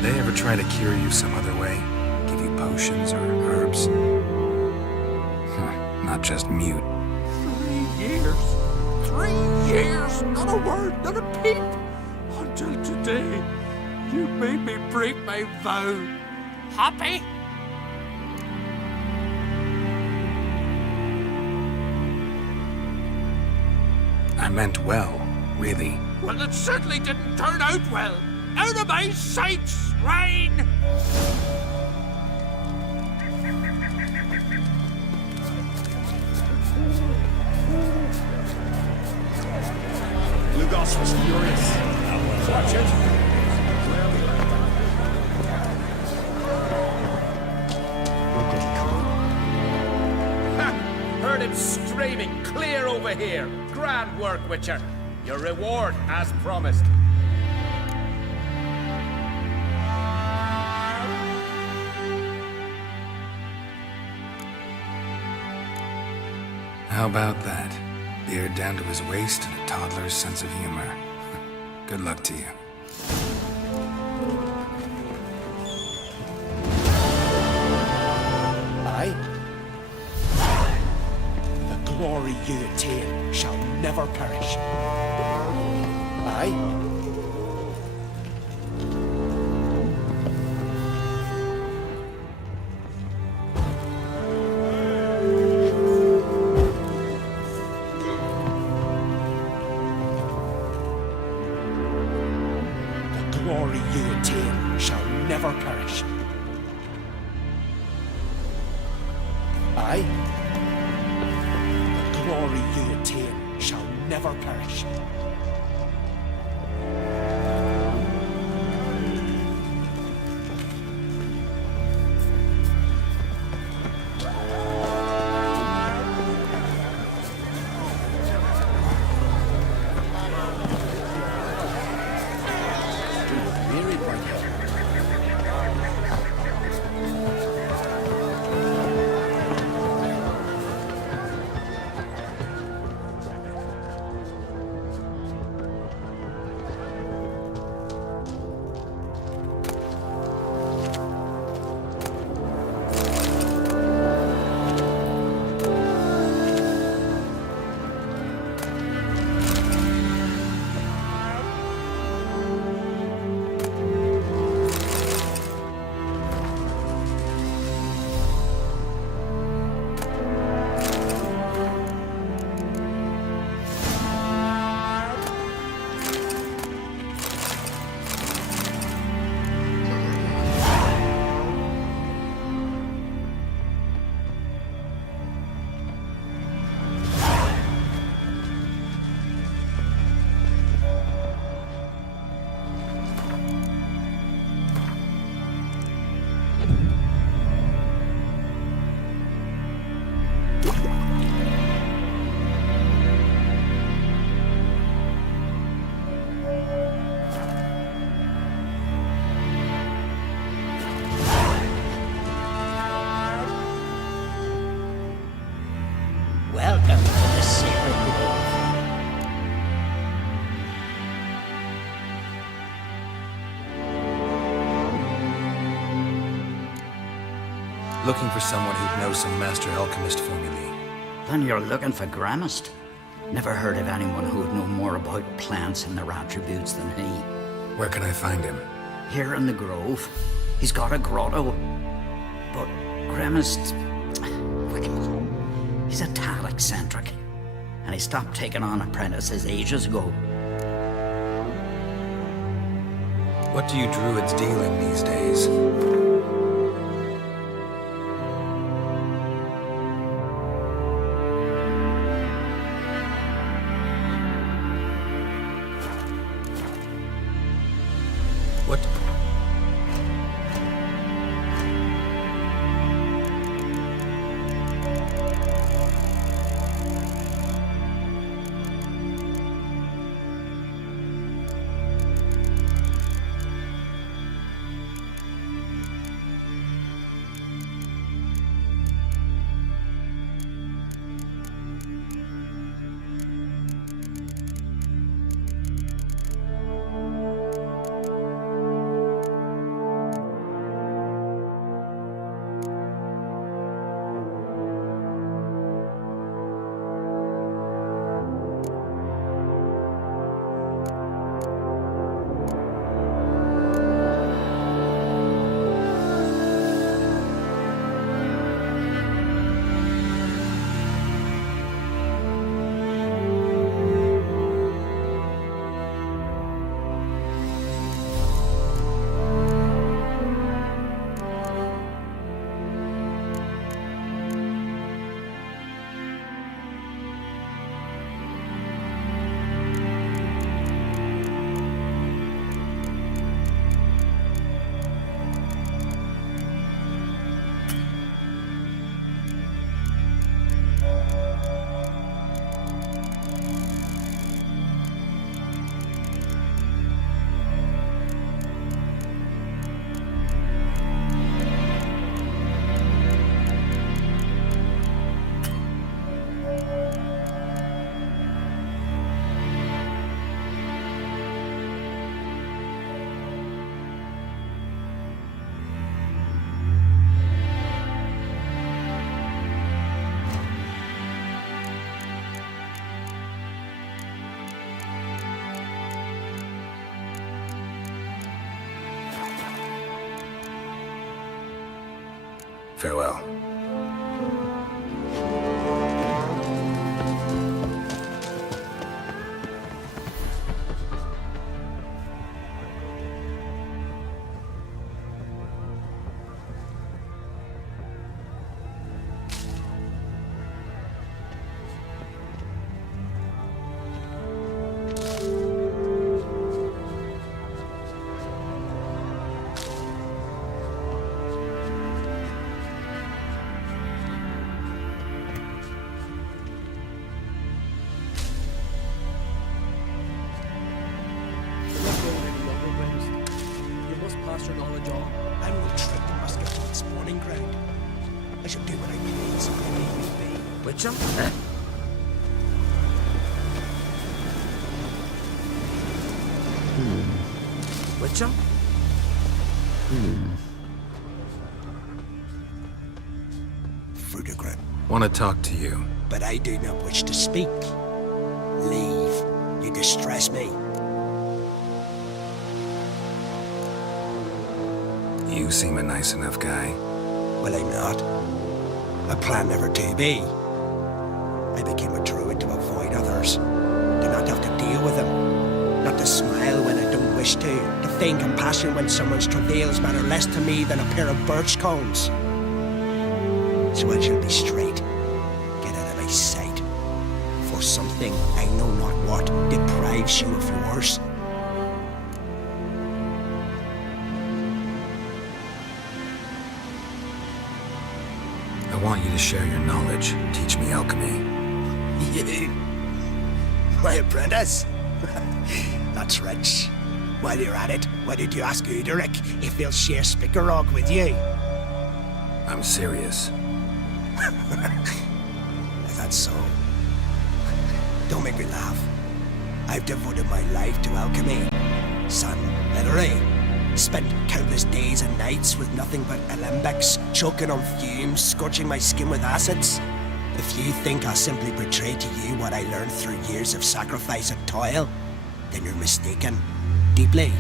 They ever try to cure you some other way? Give you potions or herbs? Not just mute. 3 years. 3 years. Not a word, not a peep. Until today, you made me break my vow. Happy? I meant well, really. Well, it certainly didn't turn out well. Out of my sight, swine! Lugos was furious. Watch it. Heard him screaming clear over here. Grand work, Witcher. Your reward as promised. How about that? Beard down to his waist and a toddler's sense of humor. Good luck to you. Aye? The glory you attain shall never perish. Aye? Glory you attain shall never perish. Aye. The glory you attain shall never perish. Welcome to the Sacred Grove. Looking for someone who'd know some master alchemist formulae. Then you're looking for Gramist. Never heard of anyone who would know more about plants and their attributes than he. Where can I find him? Here in the Grove. He's got a grotto. But Gramist... well, he's a tad eccentric. And he stopped taking on apprentices ages ago. What do you druids deal in these days? What? Farewell. shall do what I please. Believe me. Witcher? Witcher? Fruitogrim. Want to talk to you. But I do not wish to speak. Leave. You distress me. You seem a nice enough guy. Well, I'm not. I plan never to be. I became a druid to avoid others. To not have to deal with them. Not to smile when I don't wish to feign compassion when someone's travails matter less to me than a pair of birch cones. So I shall be straight. Get out of my sight. For something, I know not what, deprives you of yours. I want you to share your knowledge. Teach me alchemy. You? My apprentice? That's rich. While you're at it, why did you ask Uderic if he'll share Spikarog with you? I'm serious. Is that so? Don't make me laugh. I've devoted my life to alchemy. Son, literally. Spent countless days and nights with nothing but alembics, choking on fumes, scorching my skin with acids. If you think I'll simply betray to you what I learned through years of sacrifice and toil, then you're mistaken. Deeply.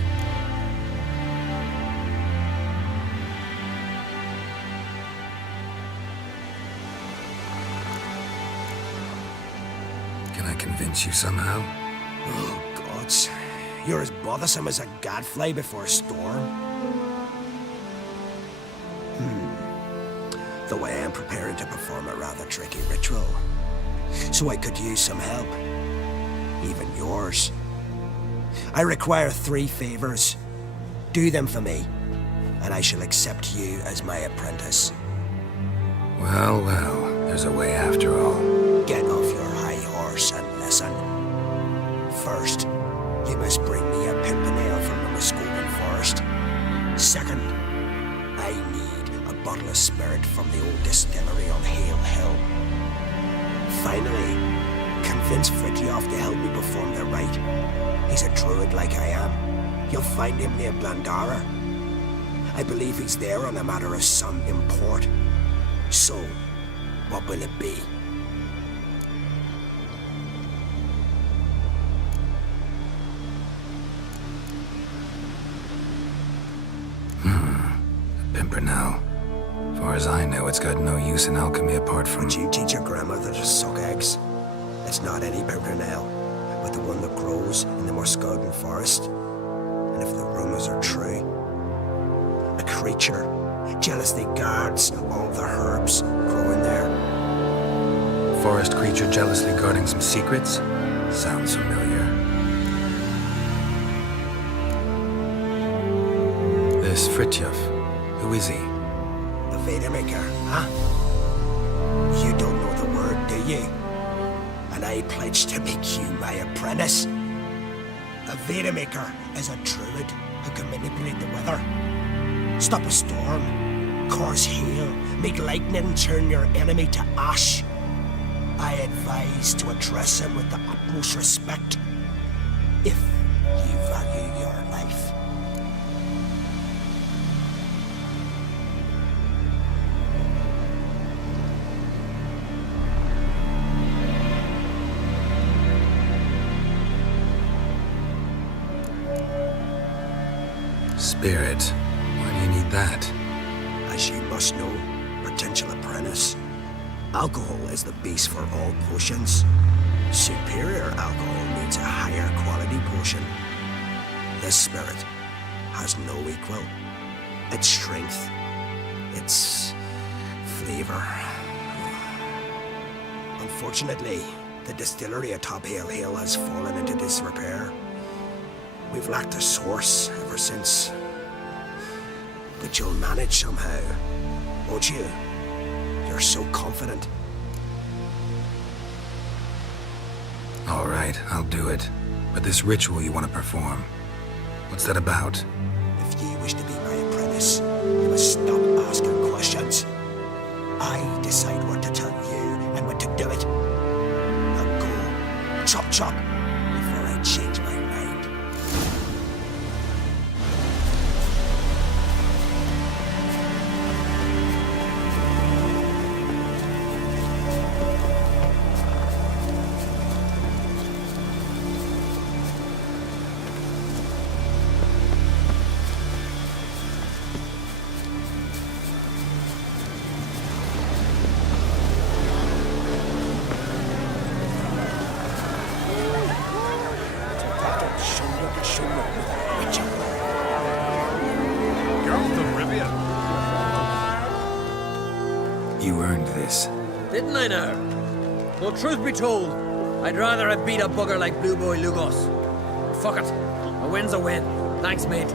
Can I convince you somehow? Oh, gods. You're as bothersome as a gadfly before a storm. Though I am preparing to perform a rather tricky ritual. So I could use some help. Even yours. I require 3 favors. Do them for me, and I shall accept you as my apprentice. Well, well, there's a way after all. Get off your high horse and listen. First, you must bring me a pimpernel from the Muskogan forest. Second, I need a bottle of spirit from the old distillery on Hale Hill. Finally, convince Fridtjof to help me perform the rite. He's a druid like I am. You'll find him near Blandara. I believe he's there on a matter of some import. So, what will it be? Pimpernel. Far as I know, it's got no use in alchemy apart from... Would you teach your grandmother to suck eggs? It's not any pimpernel, but the one that grows in the Muskogan forest. And if the rumors are true, a creature jealously guards all the herbs growing there. Forest creature jealously guarding some secrets? Sounds familiar. This Fridtjof, who is he? The Vedamaker, huh? You don't know the word, do you? And I pledge to make you my apprentice. A Vedamaker is a druid who can manipulate the weather. Stop a storm, cause hail, make lightning turn your enemy to ash. I advise to address him with the utmost respect, if you value your life. Spirit. Why do you need that? As you must know, potential apprentice, alcohol is the base for all potions. Superior alcohol needs a higher quality potion. This spirit has no equal. Its strength, its flavor. Unfortunately, the distillery atop Hale Hill has fallen into disrepair. We've lacked a source ever since. But you'll manage somehow, won't you? You're so confident. All right, I'll do it. But this ritual you want to perform, what's that about? If you wish to be my apprentice, you must stop asking questions. I decide what to tell you and when to do it. Now go, chop chop, before I change my mind. You earned this. Didn't I now? Though truth be told, I'd rather have beat a bugger like Blue Boy Lugos. But fuck it. A win's a win. Thanks, mate.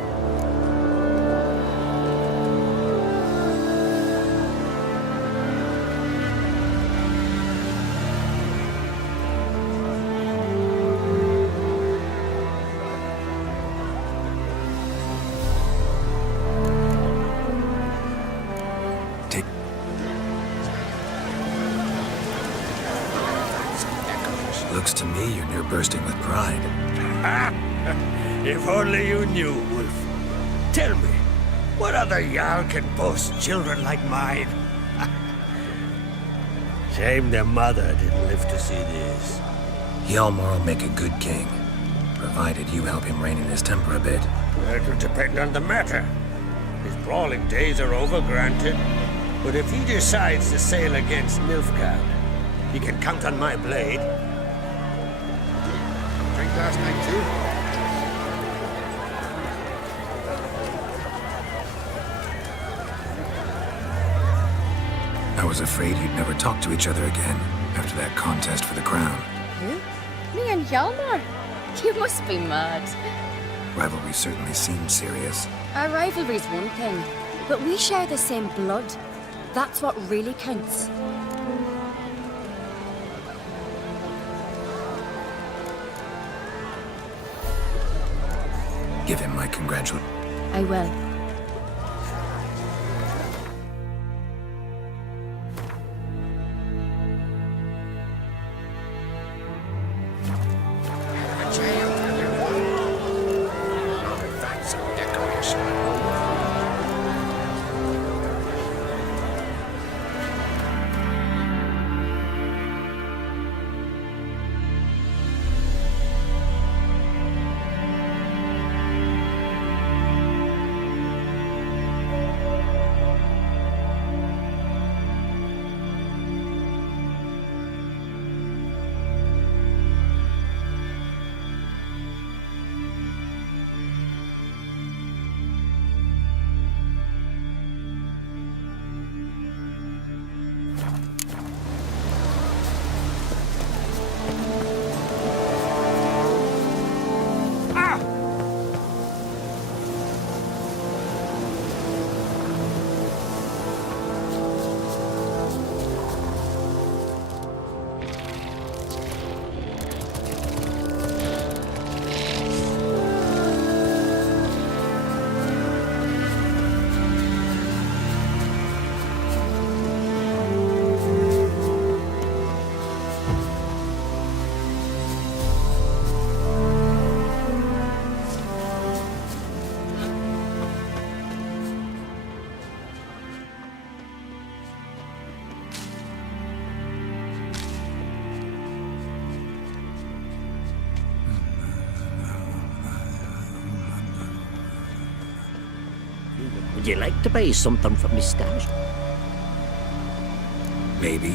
Looks to me you're near bursting with pride. If only you knew, Wolf. Tell me, what other Jarl can boast children like mine? Shame their mother didn't live to see this. Hjalmar will make a good king, provided you help him rein in his temper a bit. That will depend on the matter. His brawling days are over, granted. But if he decides to sail against Nilfgaard, he can count on my blade. Drink last night, too? I was afraid you'd never talk to each other again after that contest for the crown. Who? Me and Hjalmar? You must be mad. Rivalry certainly seemed serious. Our rivalry's one thing, but we share the same blood. That's what really counts. Give him my congratulations. I will. Would you like to buy something for me stash? Maybe.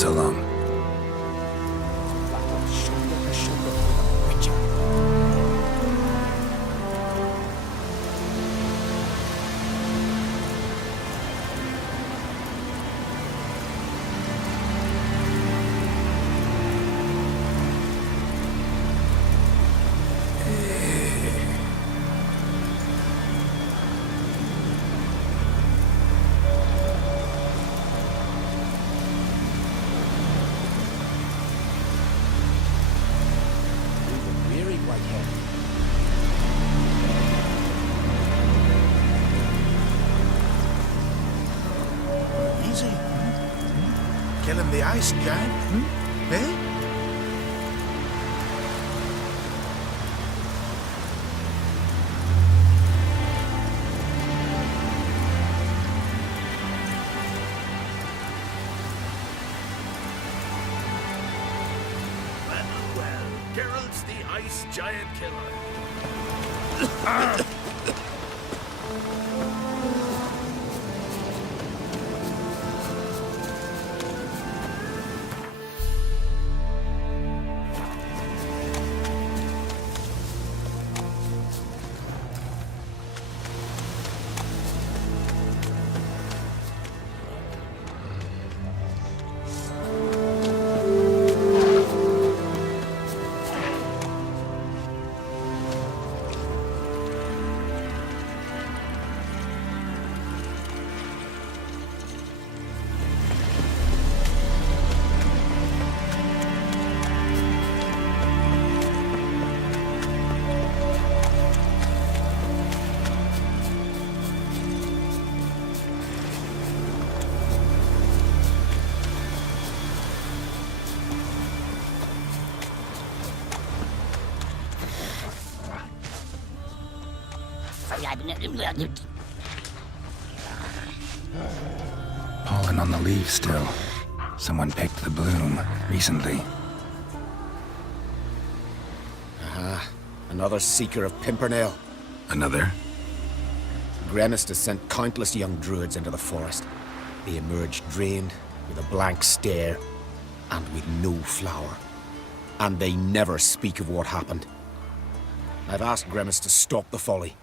So long. Easy. Killing the ice giant? Eh? Well, Geralt's the ice giant killer. Pollen on the leaves still. Someone picked the bloom recently. Aha. Another seeker of Pimpernel. Another? Gremist has sent countless young druids into the forest. They emerge drained, with a blank stare, and with no flower. And they never speak of what happened. I've asked Gremist to stop the folly.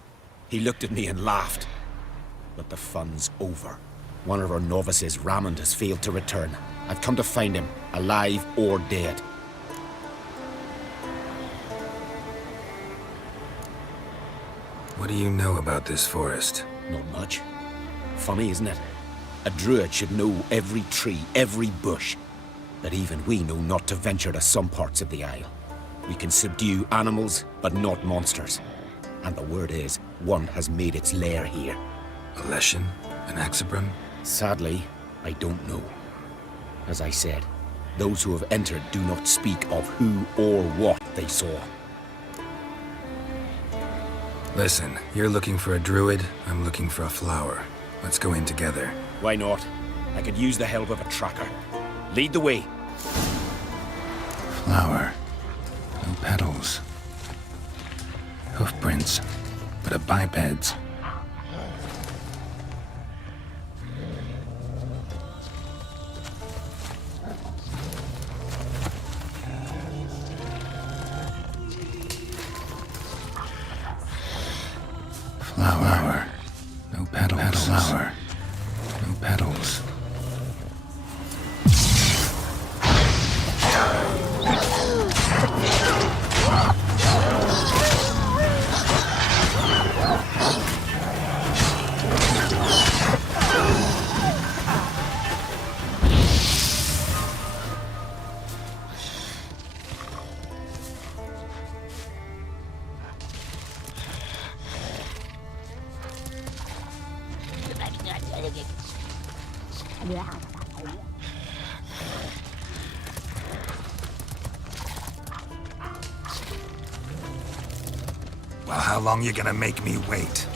He looked at me and laughed. But the fun's over. One of our novices, Ramond, has failed to return. I've come to find him, alive or dead. What do you know about this forest? Not much. Funny, isn't it? A druid should know every tree, every bush. But even we know not to venture to some parts of the Isle. We can subdue animals, but not monsters. And the word is, one has made its lair here. A Leshen? An Axabrum? Sadly, I don't know. As I said, those who have entered do not speak of who or what they saw. Listen, you're looking for a druid, I'm looking for a flower. Let's go in together. Why not? I could use the help of a tracker. Lead the way. Flower. No petals. Hoofprints, but a biped's. Flower. No petals. Flower. No petals. Well, how long you gonna make me wait?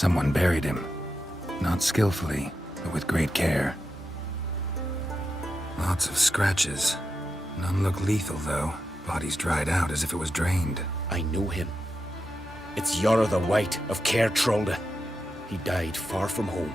Someone buried him. Not skillfully, but with great care. Lots of scratches. None look lethal, though. Body's dried out as if it was drained. I know him. It's Yara the White of Cair Trolda. He died far from home.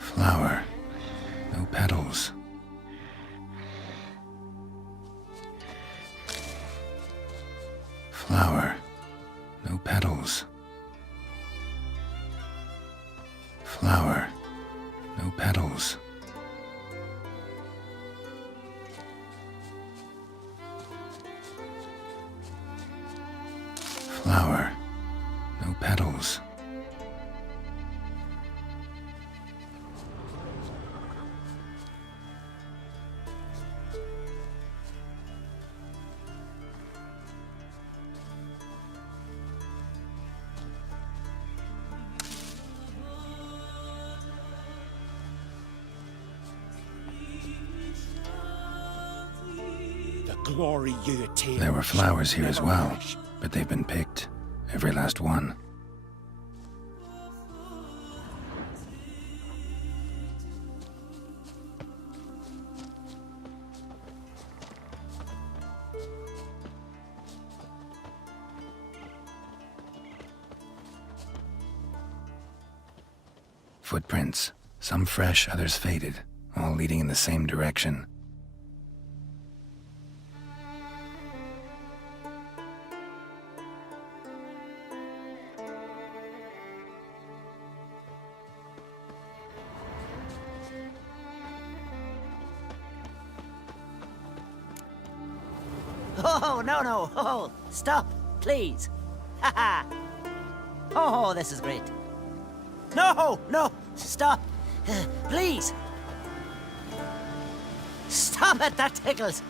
Flower. No petals. Flower. No petals. Flower. No petals. Flower. No petals. Glory you attain. There were flowers here as well, but they've been picked. Every last one. Footprints. Some fresh, others faded, all leading in the same direction. Oh, no. Oh, stop, please. Ha Oh, this is great. No, stop. Please. Stop it, that tickles.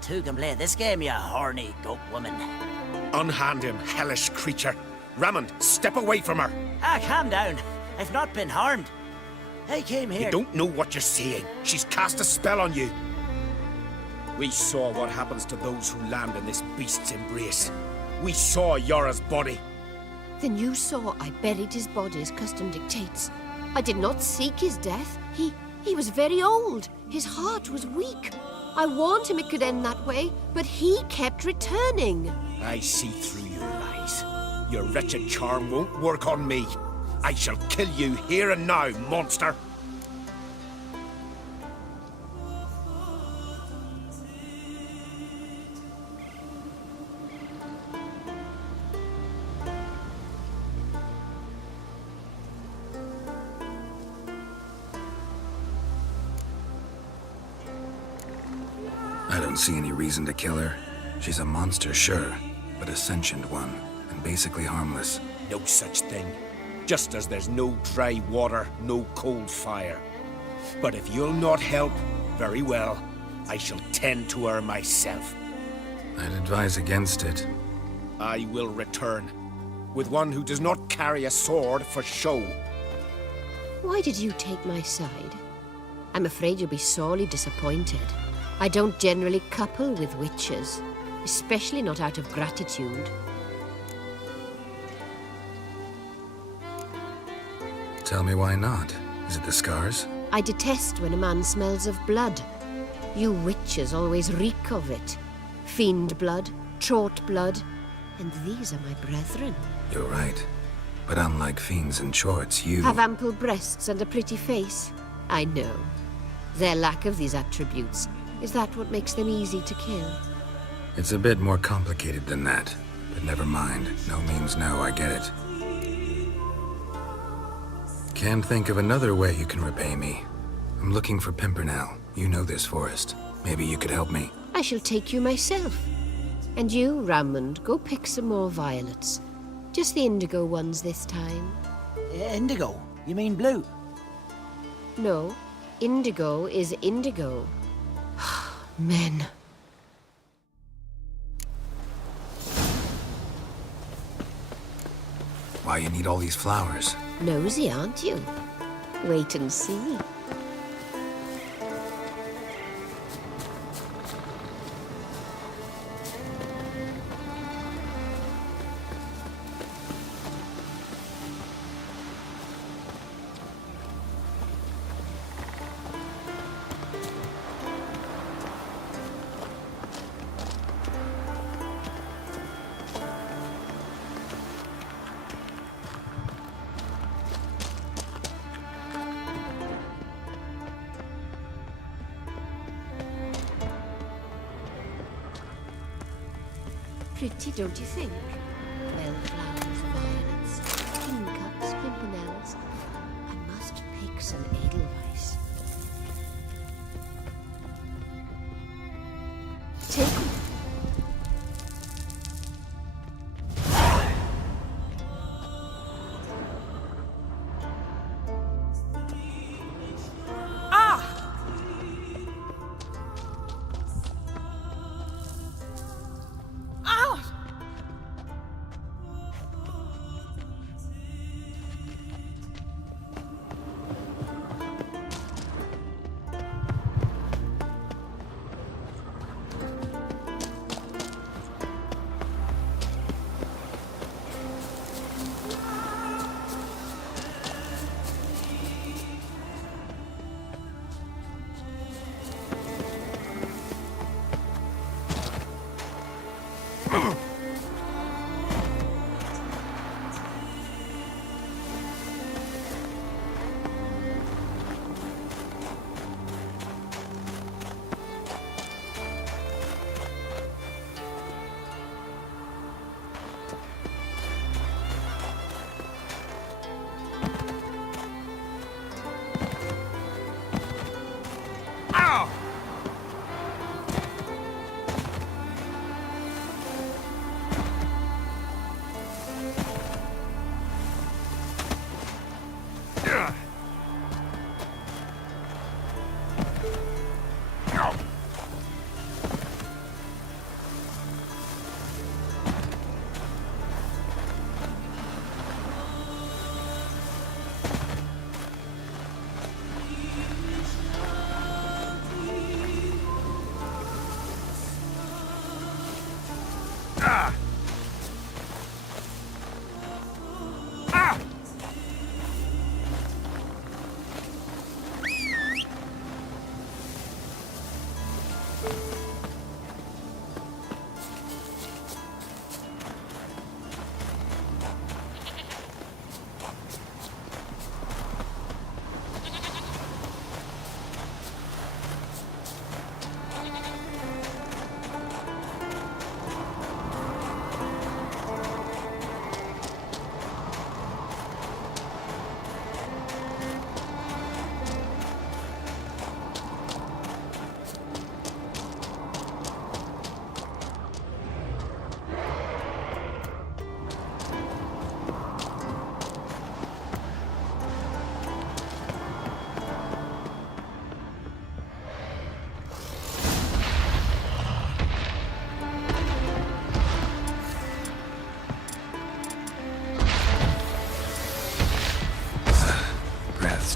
Two can play this game, you horny goat woman. Unhand him, hellish creature. Rammond, step away from her. Calm down. I've not been harmed. I came here... You don't know what you're saying. She's cast a spell on you. We saw what happens to those who land in this beast's embrace. We saw Yara's body. Then you saw I buried his body as custom dictates. I did not seek his death. He was very old. His heart was weak. I warned him it could end that way, but he kept returning. I see through your lies. Your wretched charm won't work on me. I shall kill you here and now, monster. I don't see any reason to kill her. She's a monster, sure, but a sentient one, and basically harmless. No such thing. Just as there's no dry water, no cold fire. But if you'll not help, very well. I shall tend to her myself. I'd advise against it. I will return. With one who does not carry a sword for show. Why did you take my side? I'm afraid you'll be sorely disappointed. I don't generally couple with witches, especially not out of gratitude. Tell me why not. Is it the scars? I detest when a man smells of blood. You witches always reek of it. Fiend blood, trot blood, and these are my brethren. You're right. But unlike fiends and chorts, you... Have ample breasts and a pretty face. I know. Their lack of these attributes, is that what makes them easy to kill? It's a bit more complicated than that. But never mind. No means no, I get it. Can't think of another way you can repay me. I'm looking for Pimpernel. You know this forest. Maybe you could help me. I shall take you myself. And you, Rammond, go pick some more violets. Just the indigo ones this time. Indigo? You mean blue? No, indigo is indigo. Men. Why you need all these flowers? Nosy, aren't you? Wait and see. Pretty, don't you think? Wellflowers, violets, kingcups, pimpernels. I must pick some edelweiss. Take them.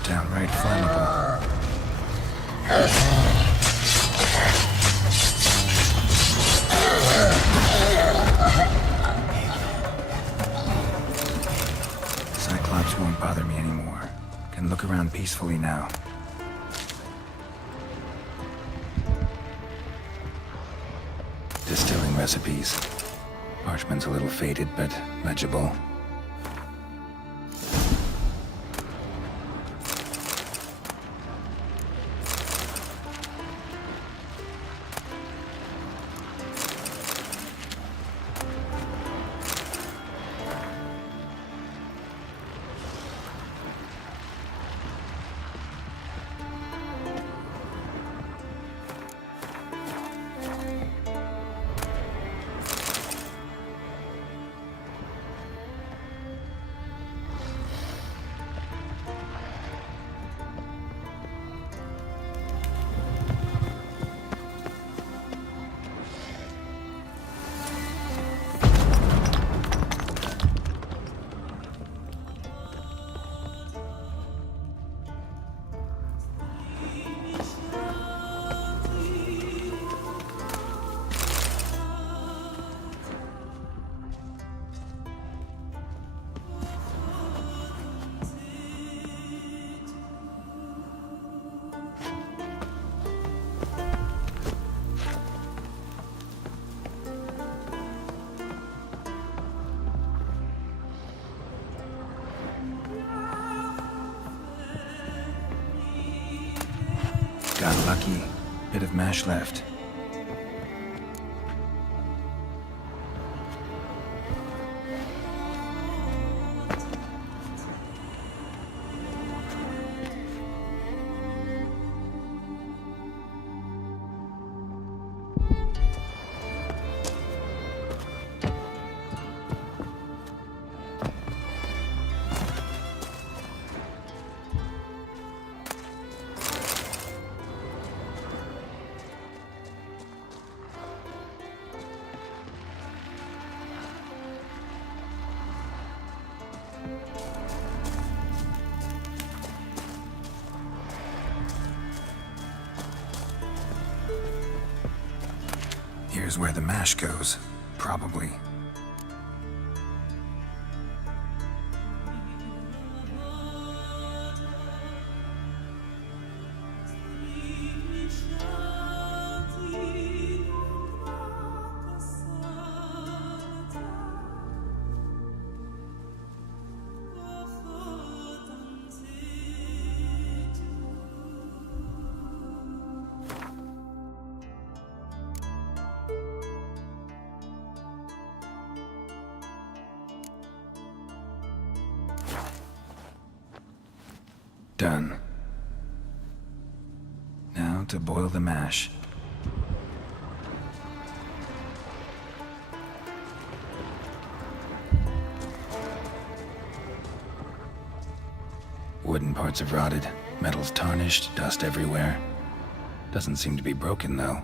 Downright flammable. Cyclops won't bother me anymore. Can look around peacefully now. recipes. Parchment's a little faded, but legible. Got lucky. Bit of mash left. Here's where the mash goes, probably. Done. Now to boil the mash. Wooden parts have rotted, metal's tarnished, dust everywhere. Doesn't seem to be broken, though.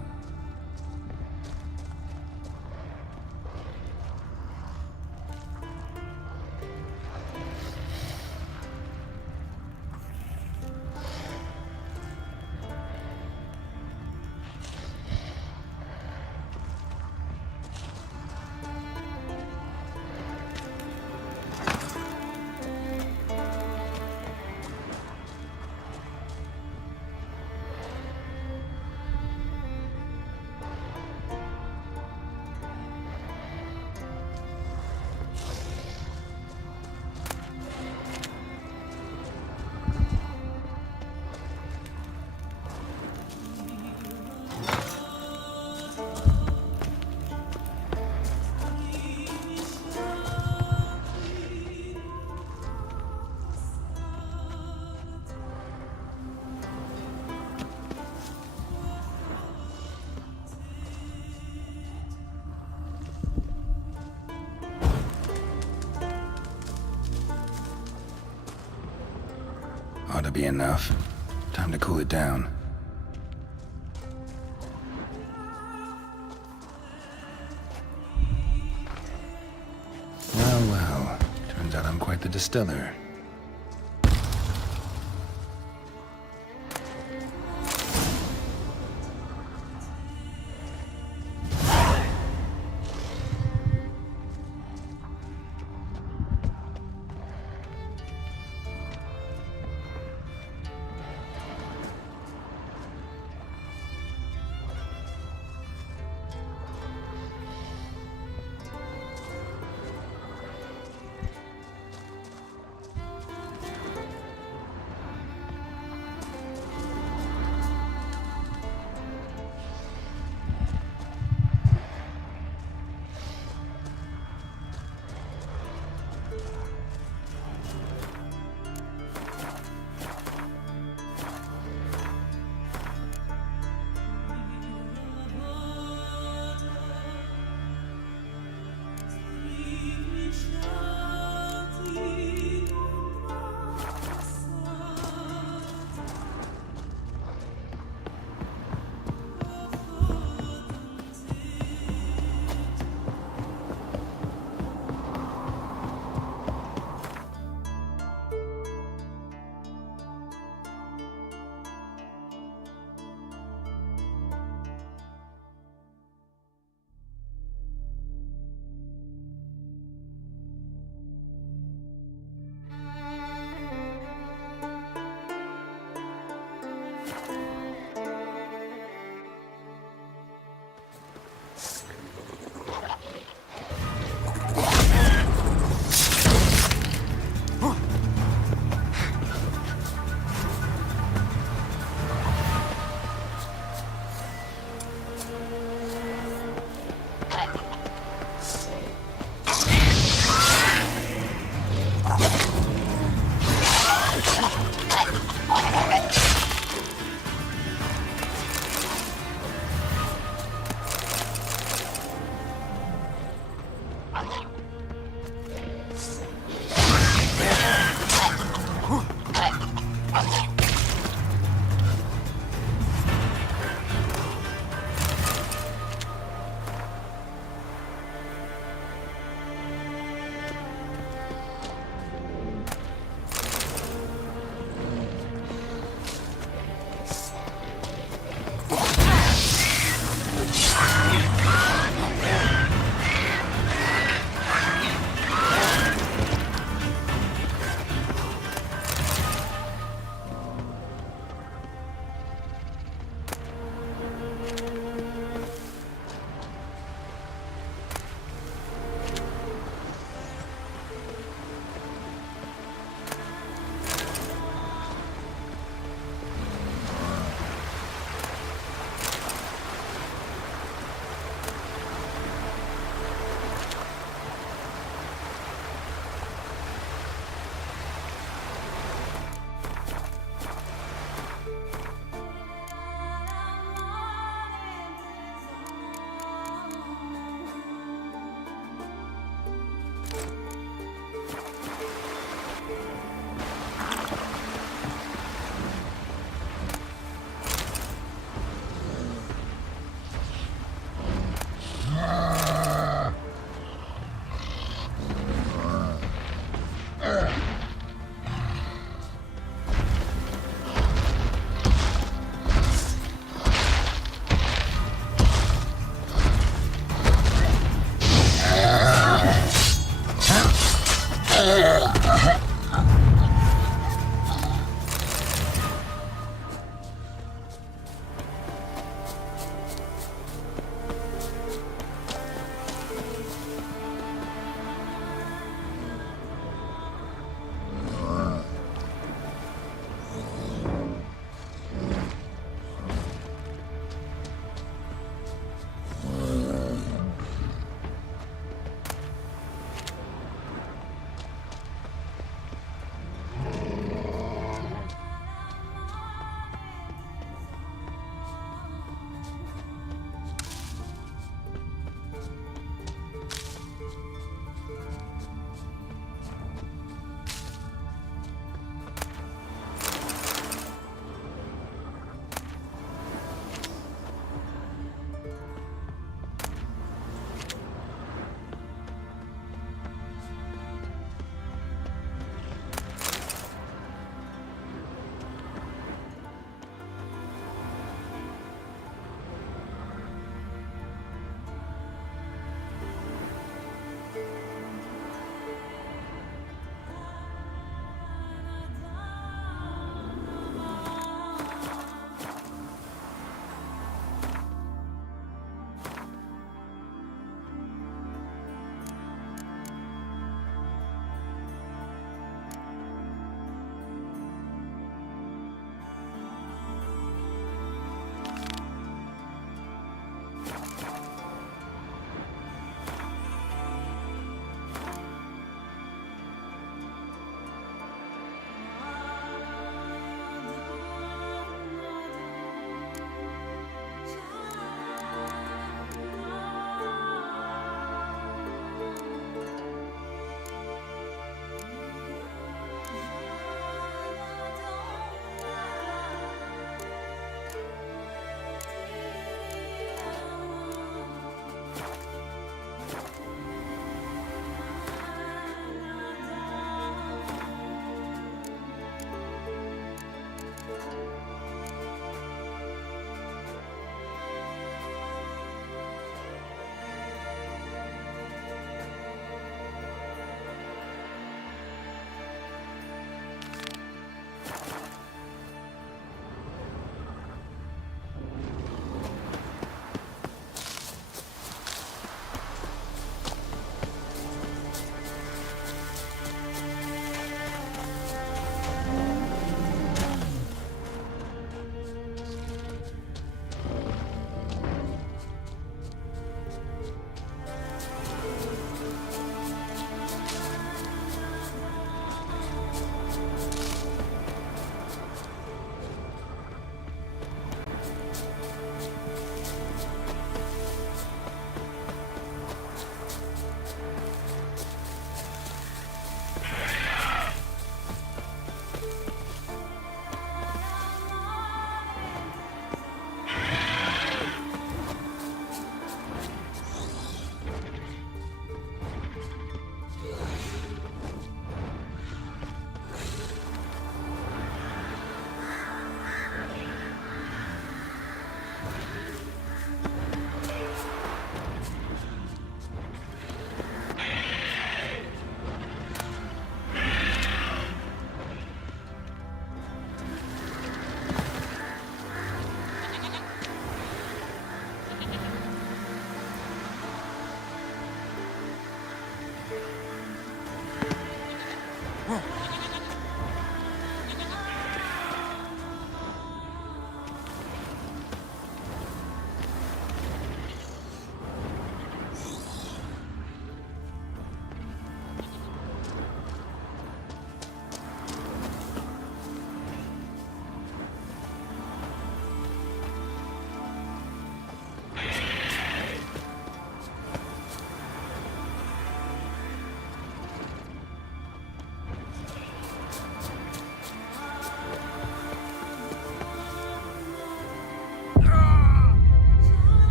Ought to be enough. Time to cool it down. Well, well. Turns out I'm quite the distiller.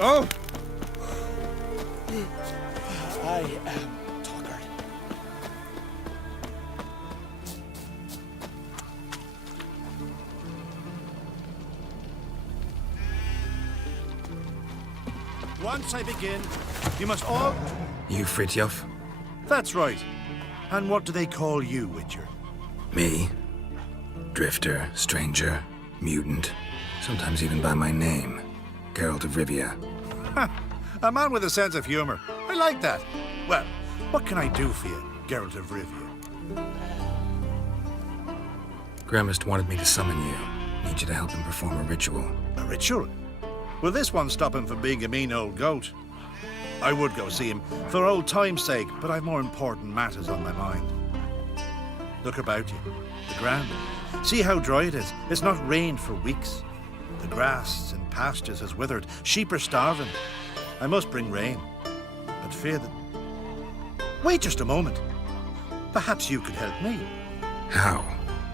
Oh! I am Tucker. Once I begin, you must all... You Fritjof? That's right. And what do they call you, Witcher? Me? Drifter, stranger, mutant, sometimes even by my name. Geralt of Rivia. A man with a sense of humor. I like that. Well, what can I do for you, Geralt of Rivia? Gremist wanted me to summon you. Need you to help him perform a ritual. A ritual? Will this one stop him from being a mean old goat? I would go see him, for old time's sake, but I've more important matters on my mind. Look about you. The ground. See how dry it is. It's not rained for weeks. The grass in pastures has withered. Sheep are starving. I must bring rain, but fear that... Wait just a moment. Perhaps you could help me. How?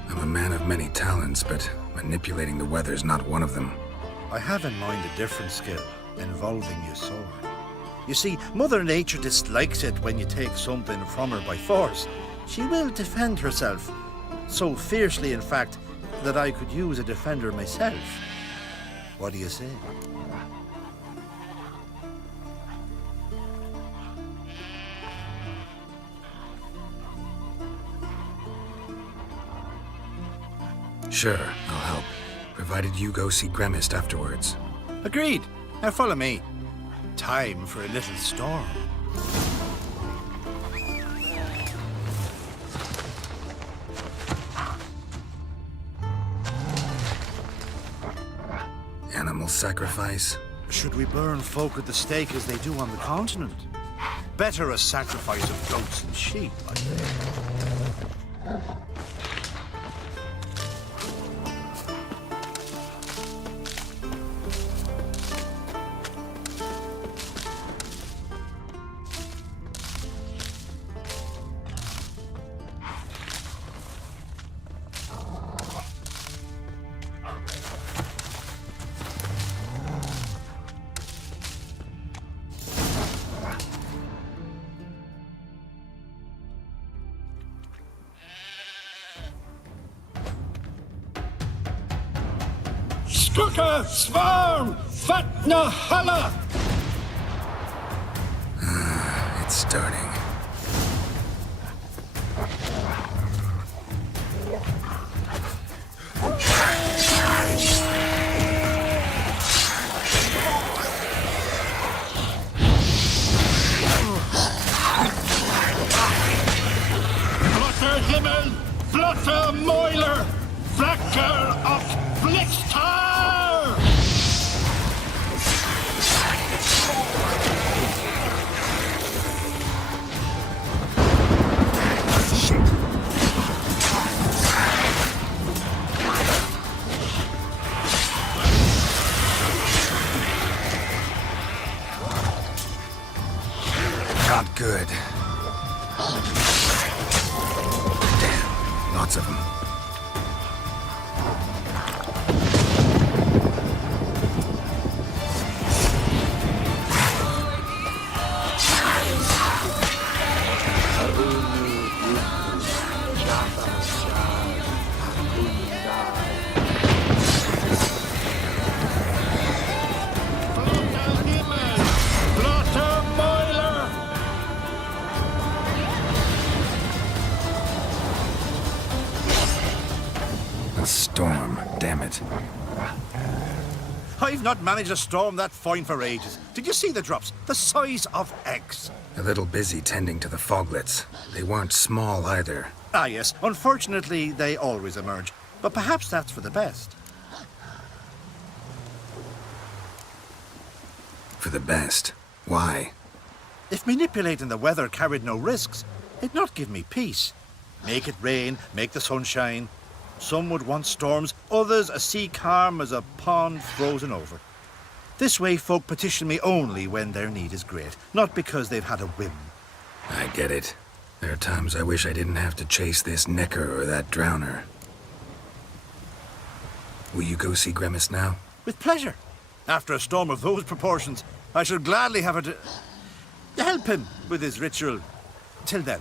I'm a man of many talents, but manipulating the weather's not one of them. I have in mind a different skill, involving your sword. You see, Mother Nature dislikes it when you take something from her by force. She will defend herself. So fiercely, in fact, that I could use a defender myself. What do you say? Sure, I'll help. Provided you go see Gremist afterwards. Agreed. Now follow me. Time for a little storm. Animal sacrifice? Should we burn folk at the stake as they do on the continent? Better a sacrifice of goats and sheep, I think. Skuka Svarm Fatna Hala! It's starting. Blotter Himmel, Blotter Moiler, Flacker of Blitztar! Not good. Damn, lots of them. A storm, damn it. I've not managed a storm that fine for ages. Did you see the drops? The size of eggs. A little busy tending to the foglets. They weren't small either. Ah, yes. Unfortunately, they always emerge. But perhaps that's for the best. For the best? Why? If manipulating the weather carried no risks, it'd not give me peace. Make it rain, make the sun shine. Some would want storms, others a sea calm as a pond frozen over. This way folk petition me only when their need is great, not because they've had a whim. I get it. There are times I wish I didn't have to chase this necker or that drowner. Will you go see Gremist now? With pleasure. After a storm of those proportions, I shall gladly have her to help him with his ritual. Till then.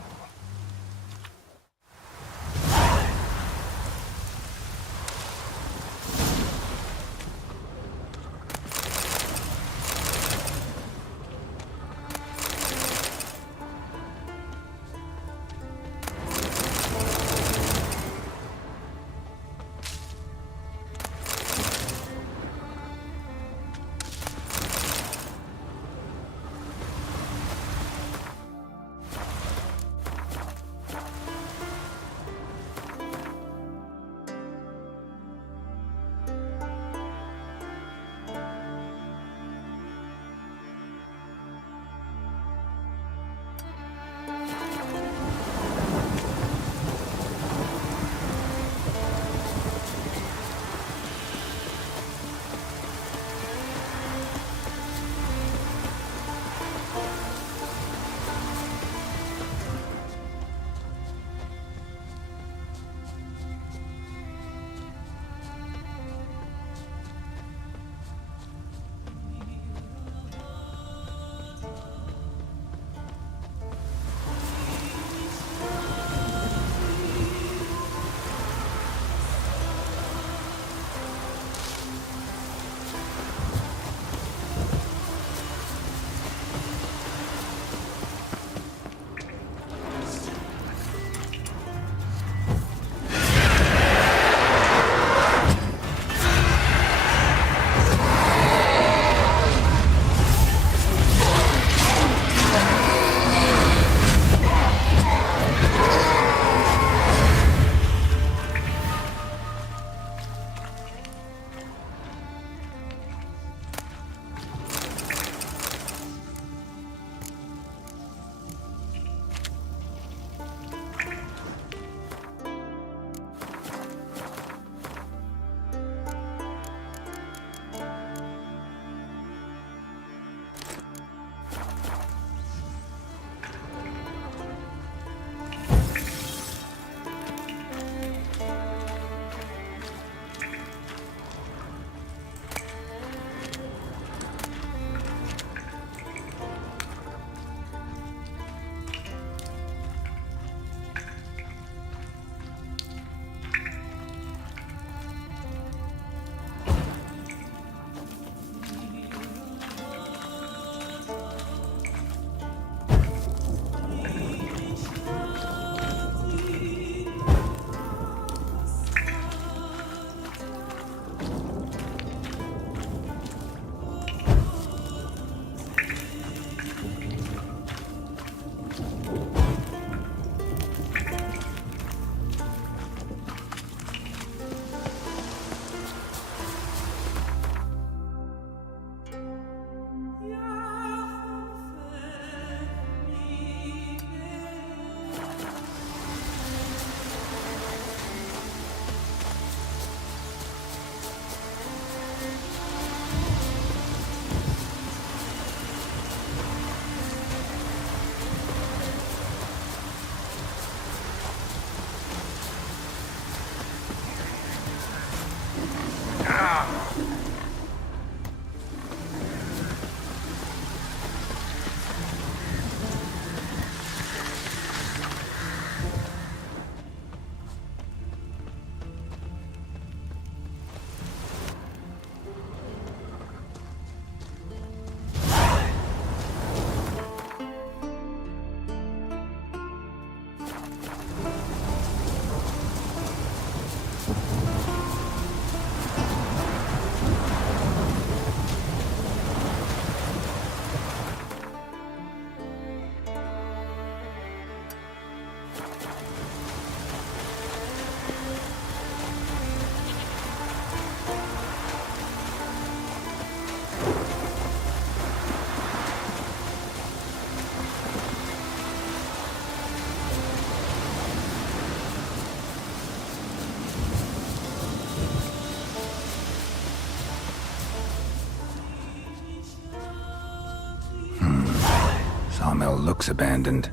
Sawmill looks abandoned.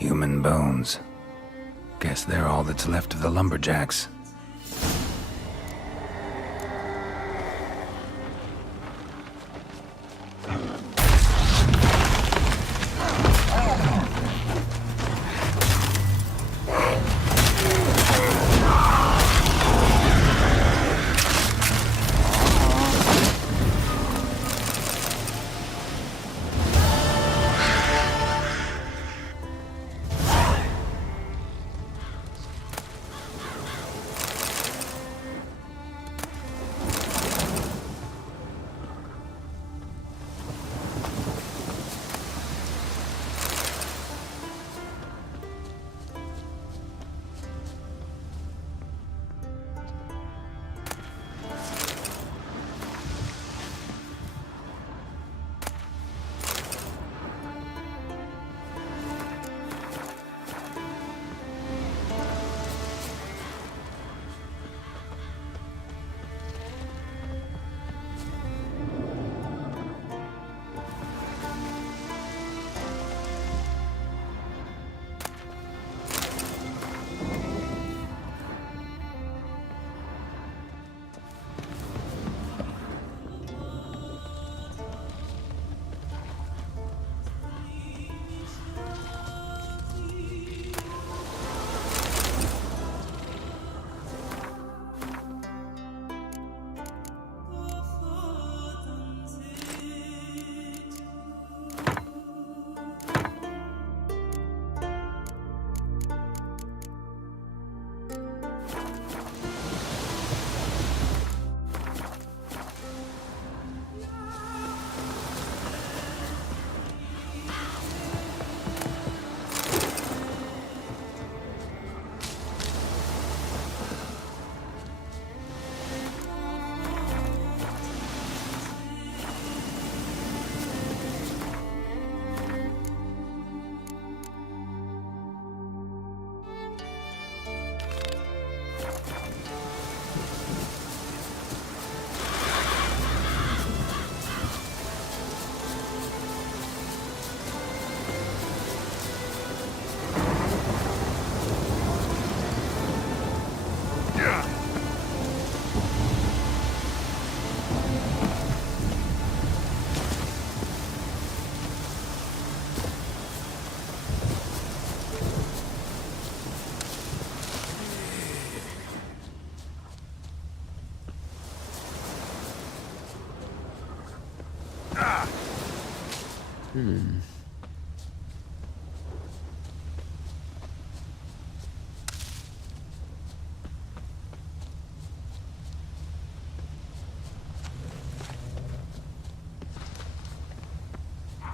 Human bones. Guess they're all that's left of the lumberjacks.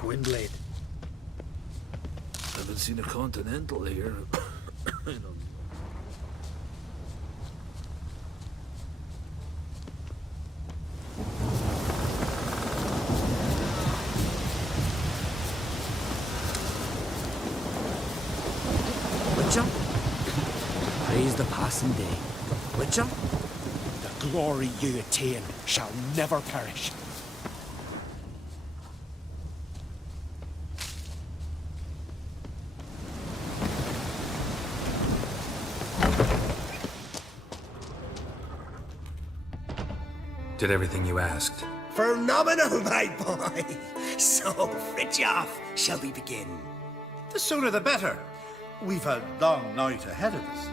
Gwynblade. Haven't seen a Continental here. Witcher? Praise the passing day. Witcher? The glory you attain shall never perish. Did everything you asked. Phenomenal, my boy! So, Fritjof, shall we begin? The sooner the better. We've a long night ahead of us.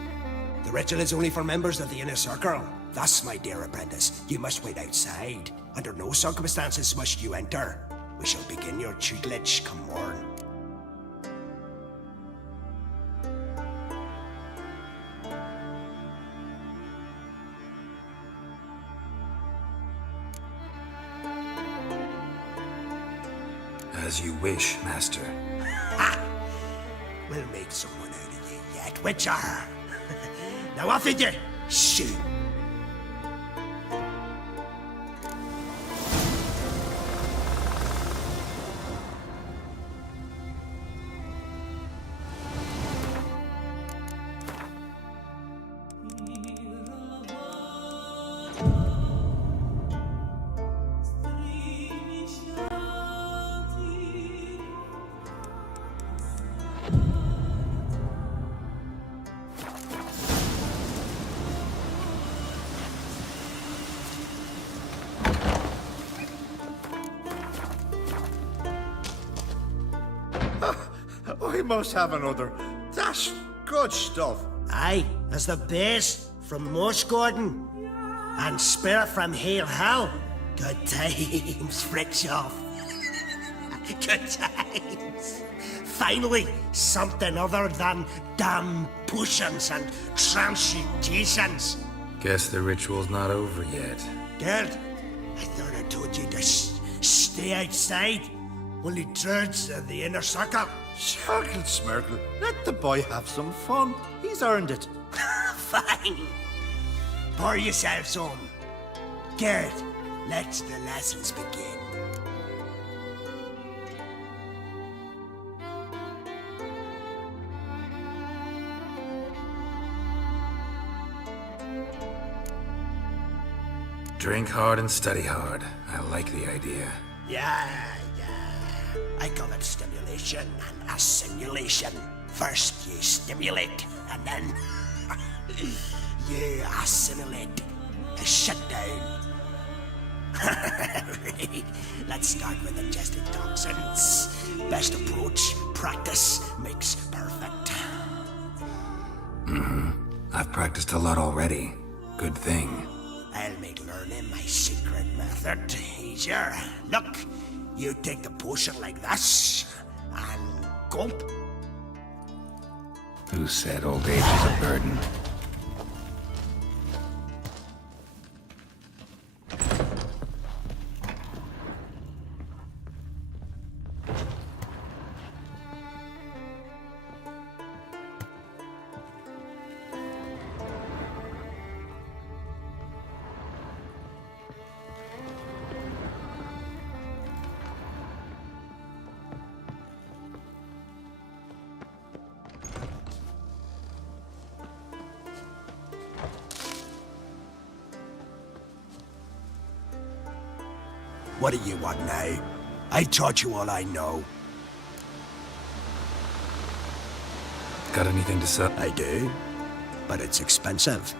The ritual is only for members of the inner circle. Thus, my dear apprentice, you must wait outside. Under no circumstances must you enter. We shall begin your tutelage come morn. As you wish, Master. Ha! We'll make someone out of you yet, Witcher. Now off with you! Shoot! must have another. That's good stuff. Aye, as the base from Moss Gordon. And spirit from Hale Hell. Good times, Frickshaw. Good times. Finally, something other than damn potions and transmutations. Guess the ritual's not over yet. Gerd, I thought I told you to stay outside. Only turns in the inner circle. Smirkle, Smirkle. Let the boy have some fun. He's earned it. Fine. Pour yourselves on. Gerd, let the lessons begin. Drink hard and study hard. I like the idea. Yeah. I call it stimulation and assimilation. First you stimulate, and then you assimilate. Shut down. Let's start with ingesting toxins. Best approach, practice makes perfect. I've practiced a lot already. Good thing. I'll make learning my secret method easier. Look, you take the potion like this, and gulp. Who said old age is a burden? What do you want now? I taught you all I know. Got anything to sell? I do, but it's expensive.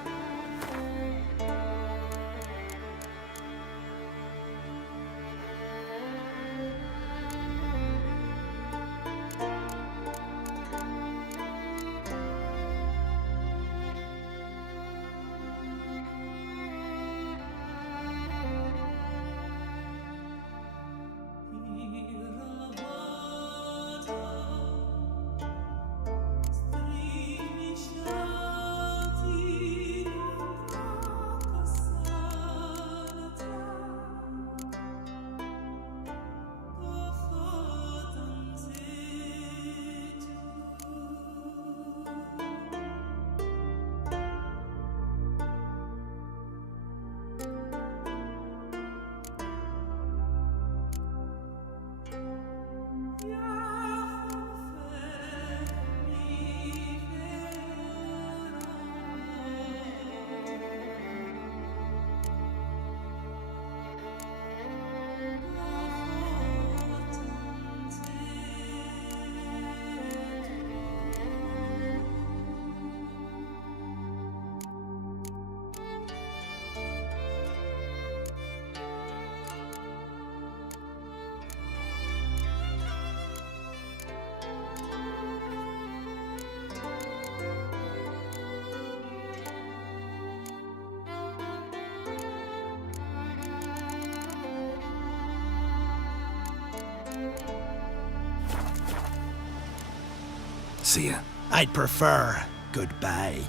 See ya. I'd prefer goodbye.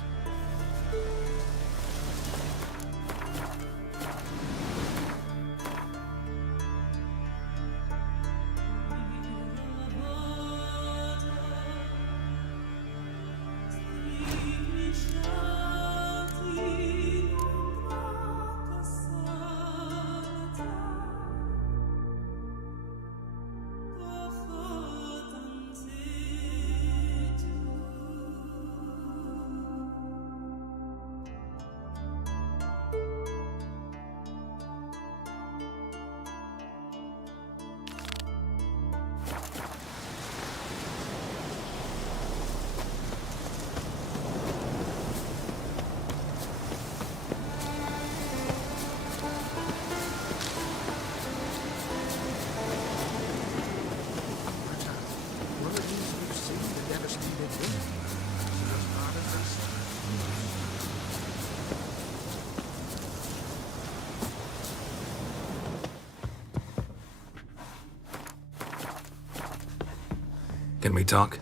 Can we talk?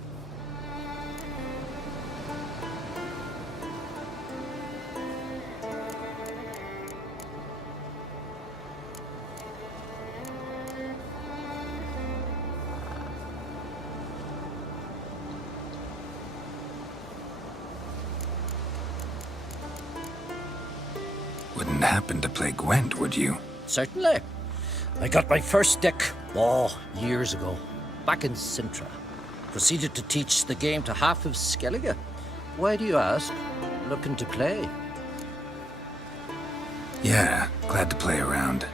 Wouldn't happen to play Gwent, would you? Certainly. I got my first stick, years ago, back in Sintra. Proceeded to teach the game to half of Skellige. Why do you ask? Looking to play? Yeah, glad to play around.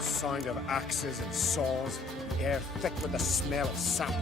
Sound of axes and saws, air thick with the smell of sap.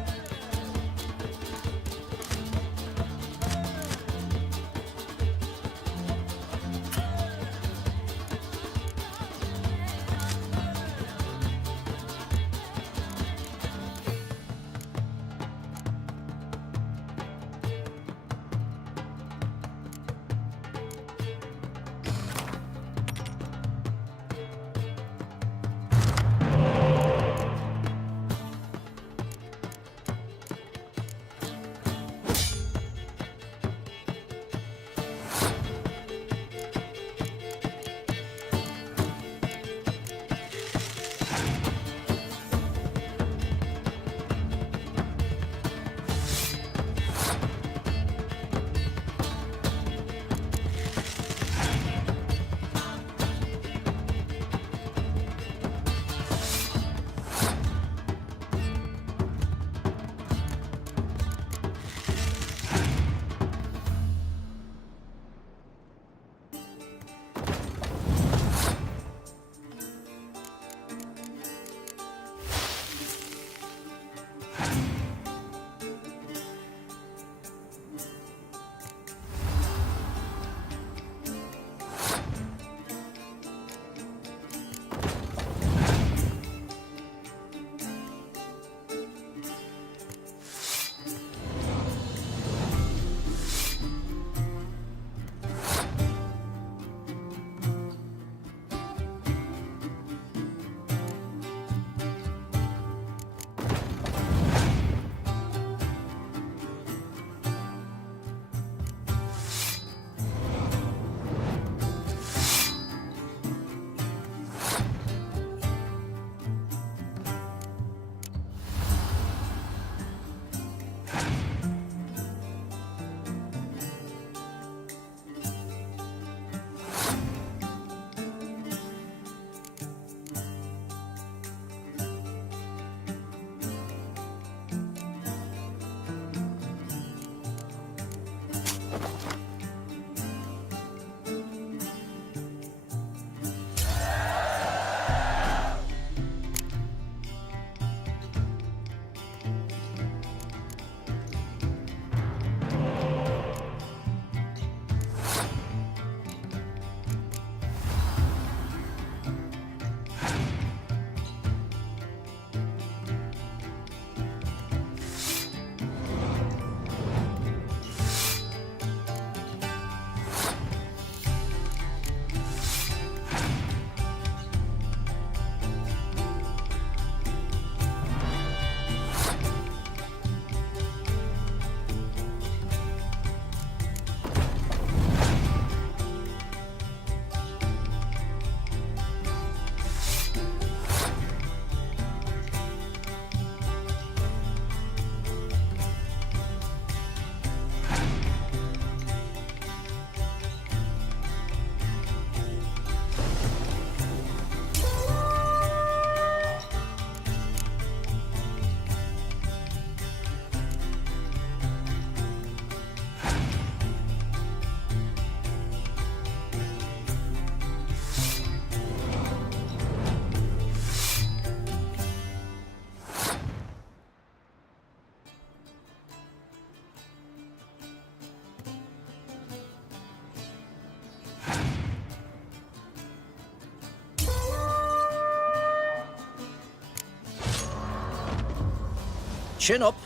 Chin up.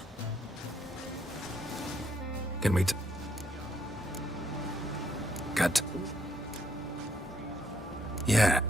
Can we cut? Yeah.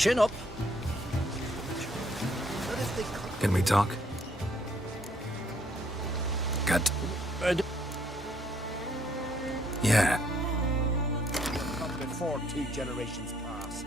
Chin up. Can we talk? Cut. Yeah. Come before 2 generations pass.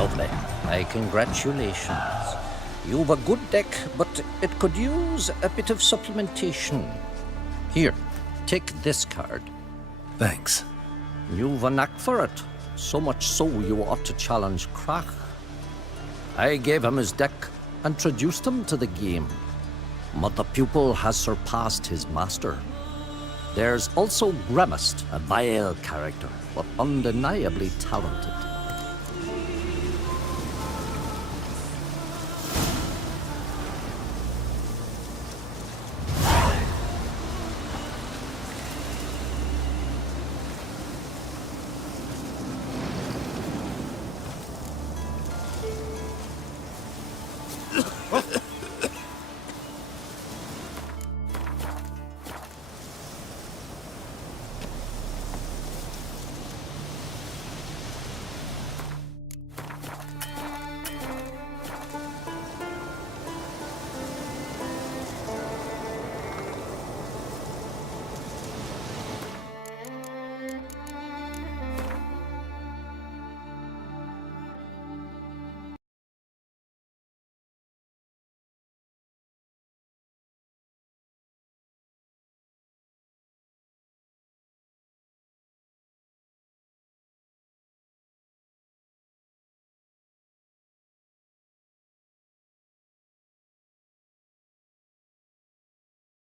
Lovely. My congratulations. You've a good deck, but it could use a bit of supplementation. Here, take this card. Thanks. You've a knack for it. So much so you ought to challenge Krach. I gave him his deck, introduced him to the game. But the pupil has surpassed his master. There's also Gremist, a vile character, but undeniably talented.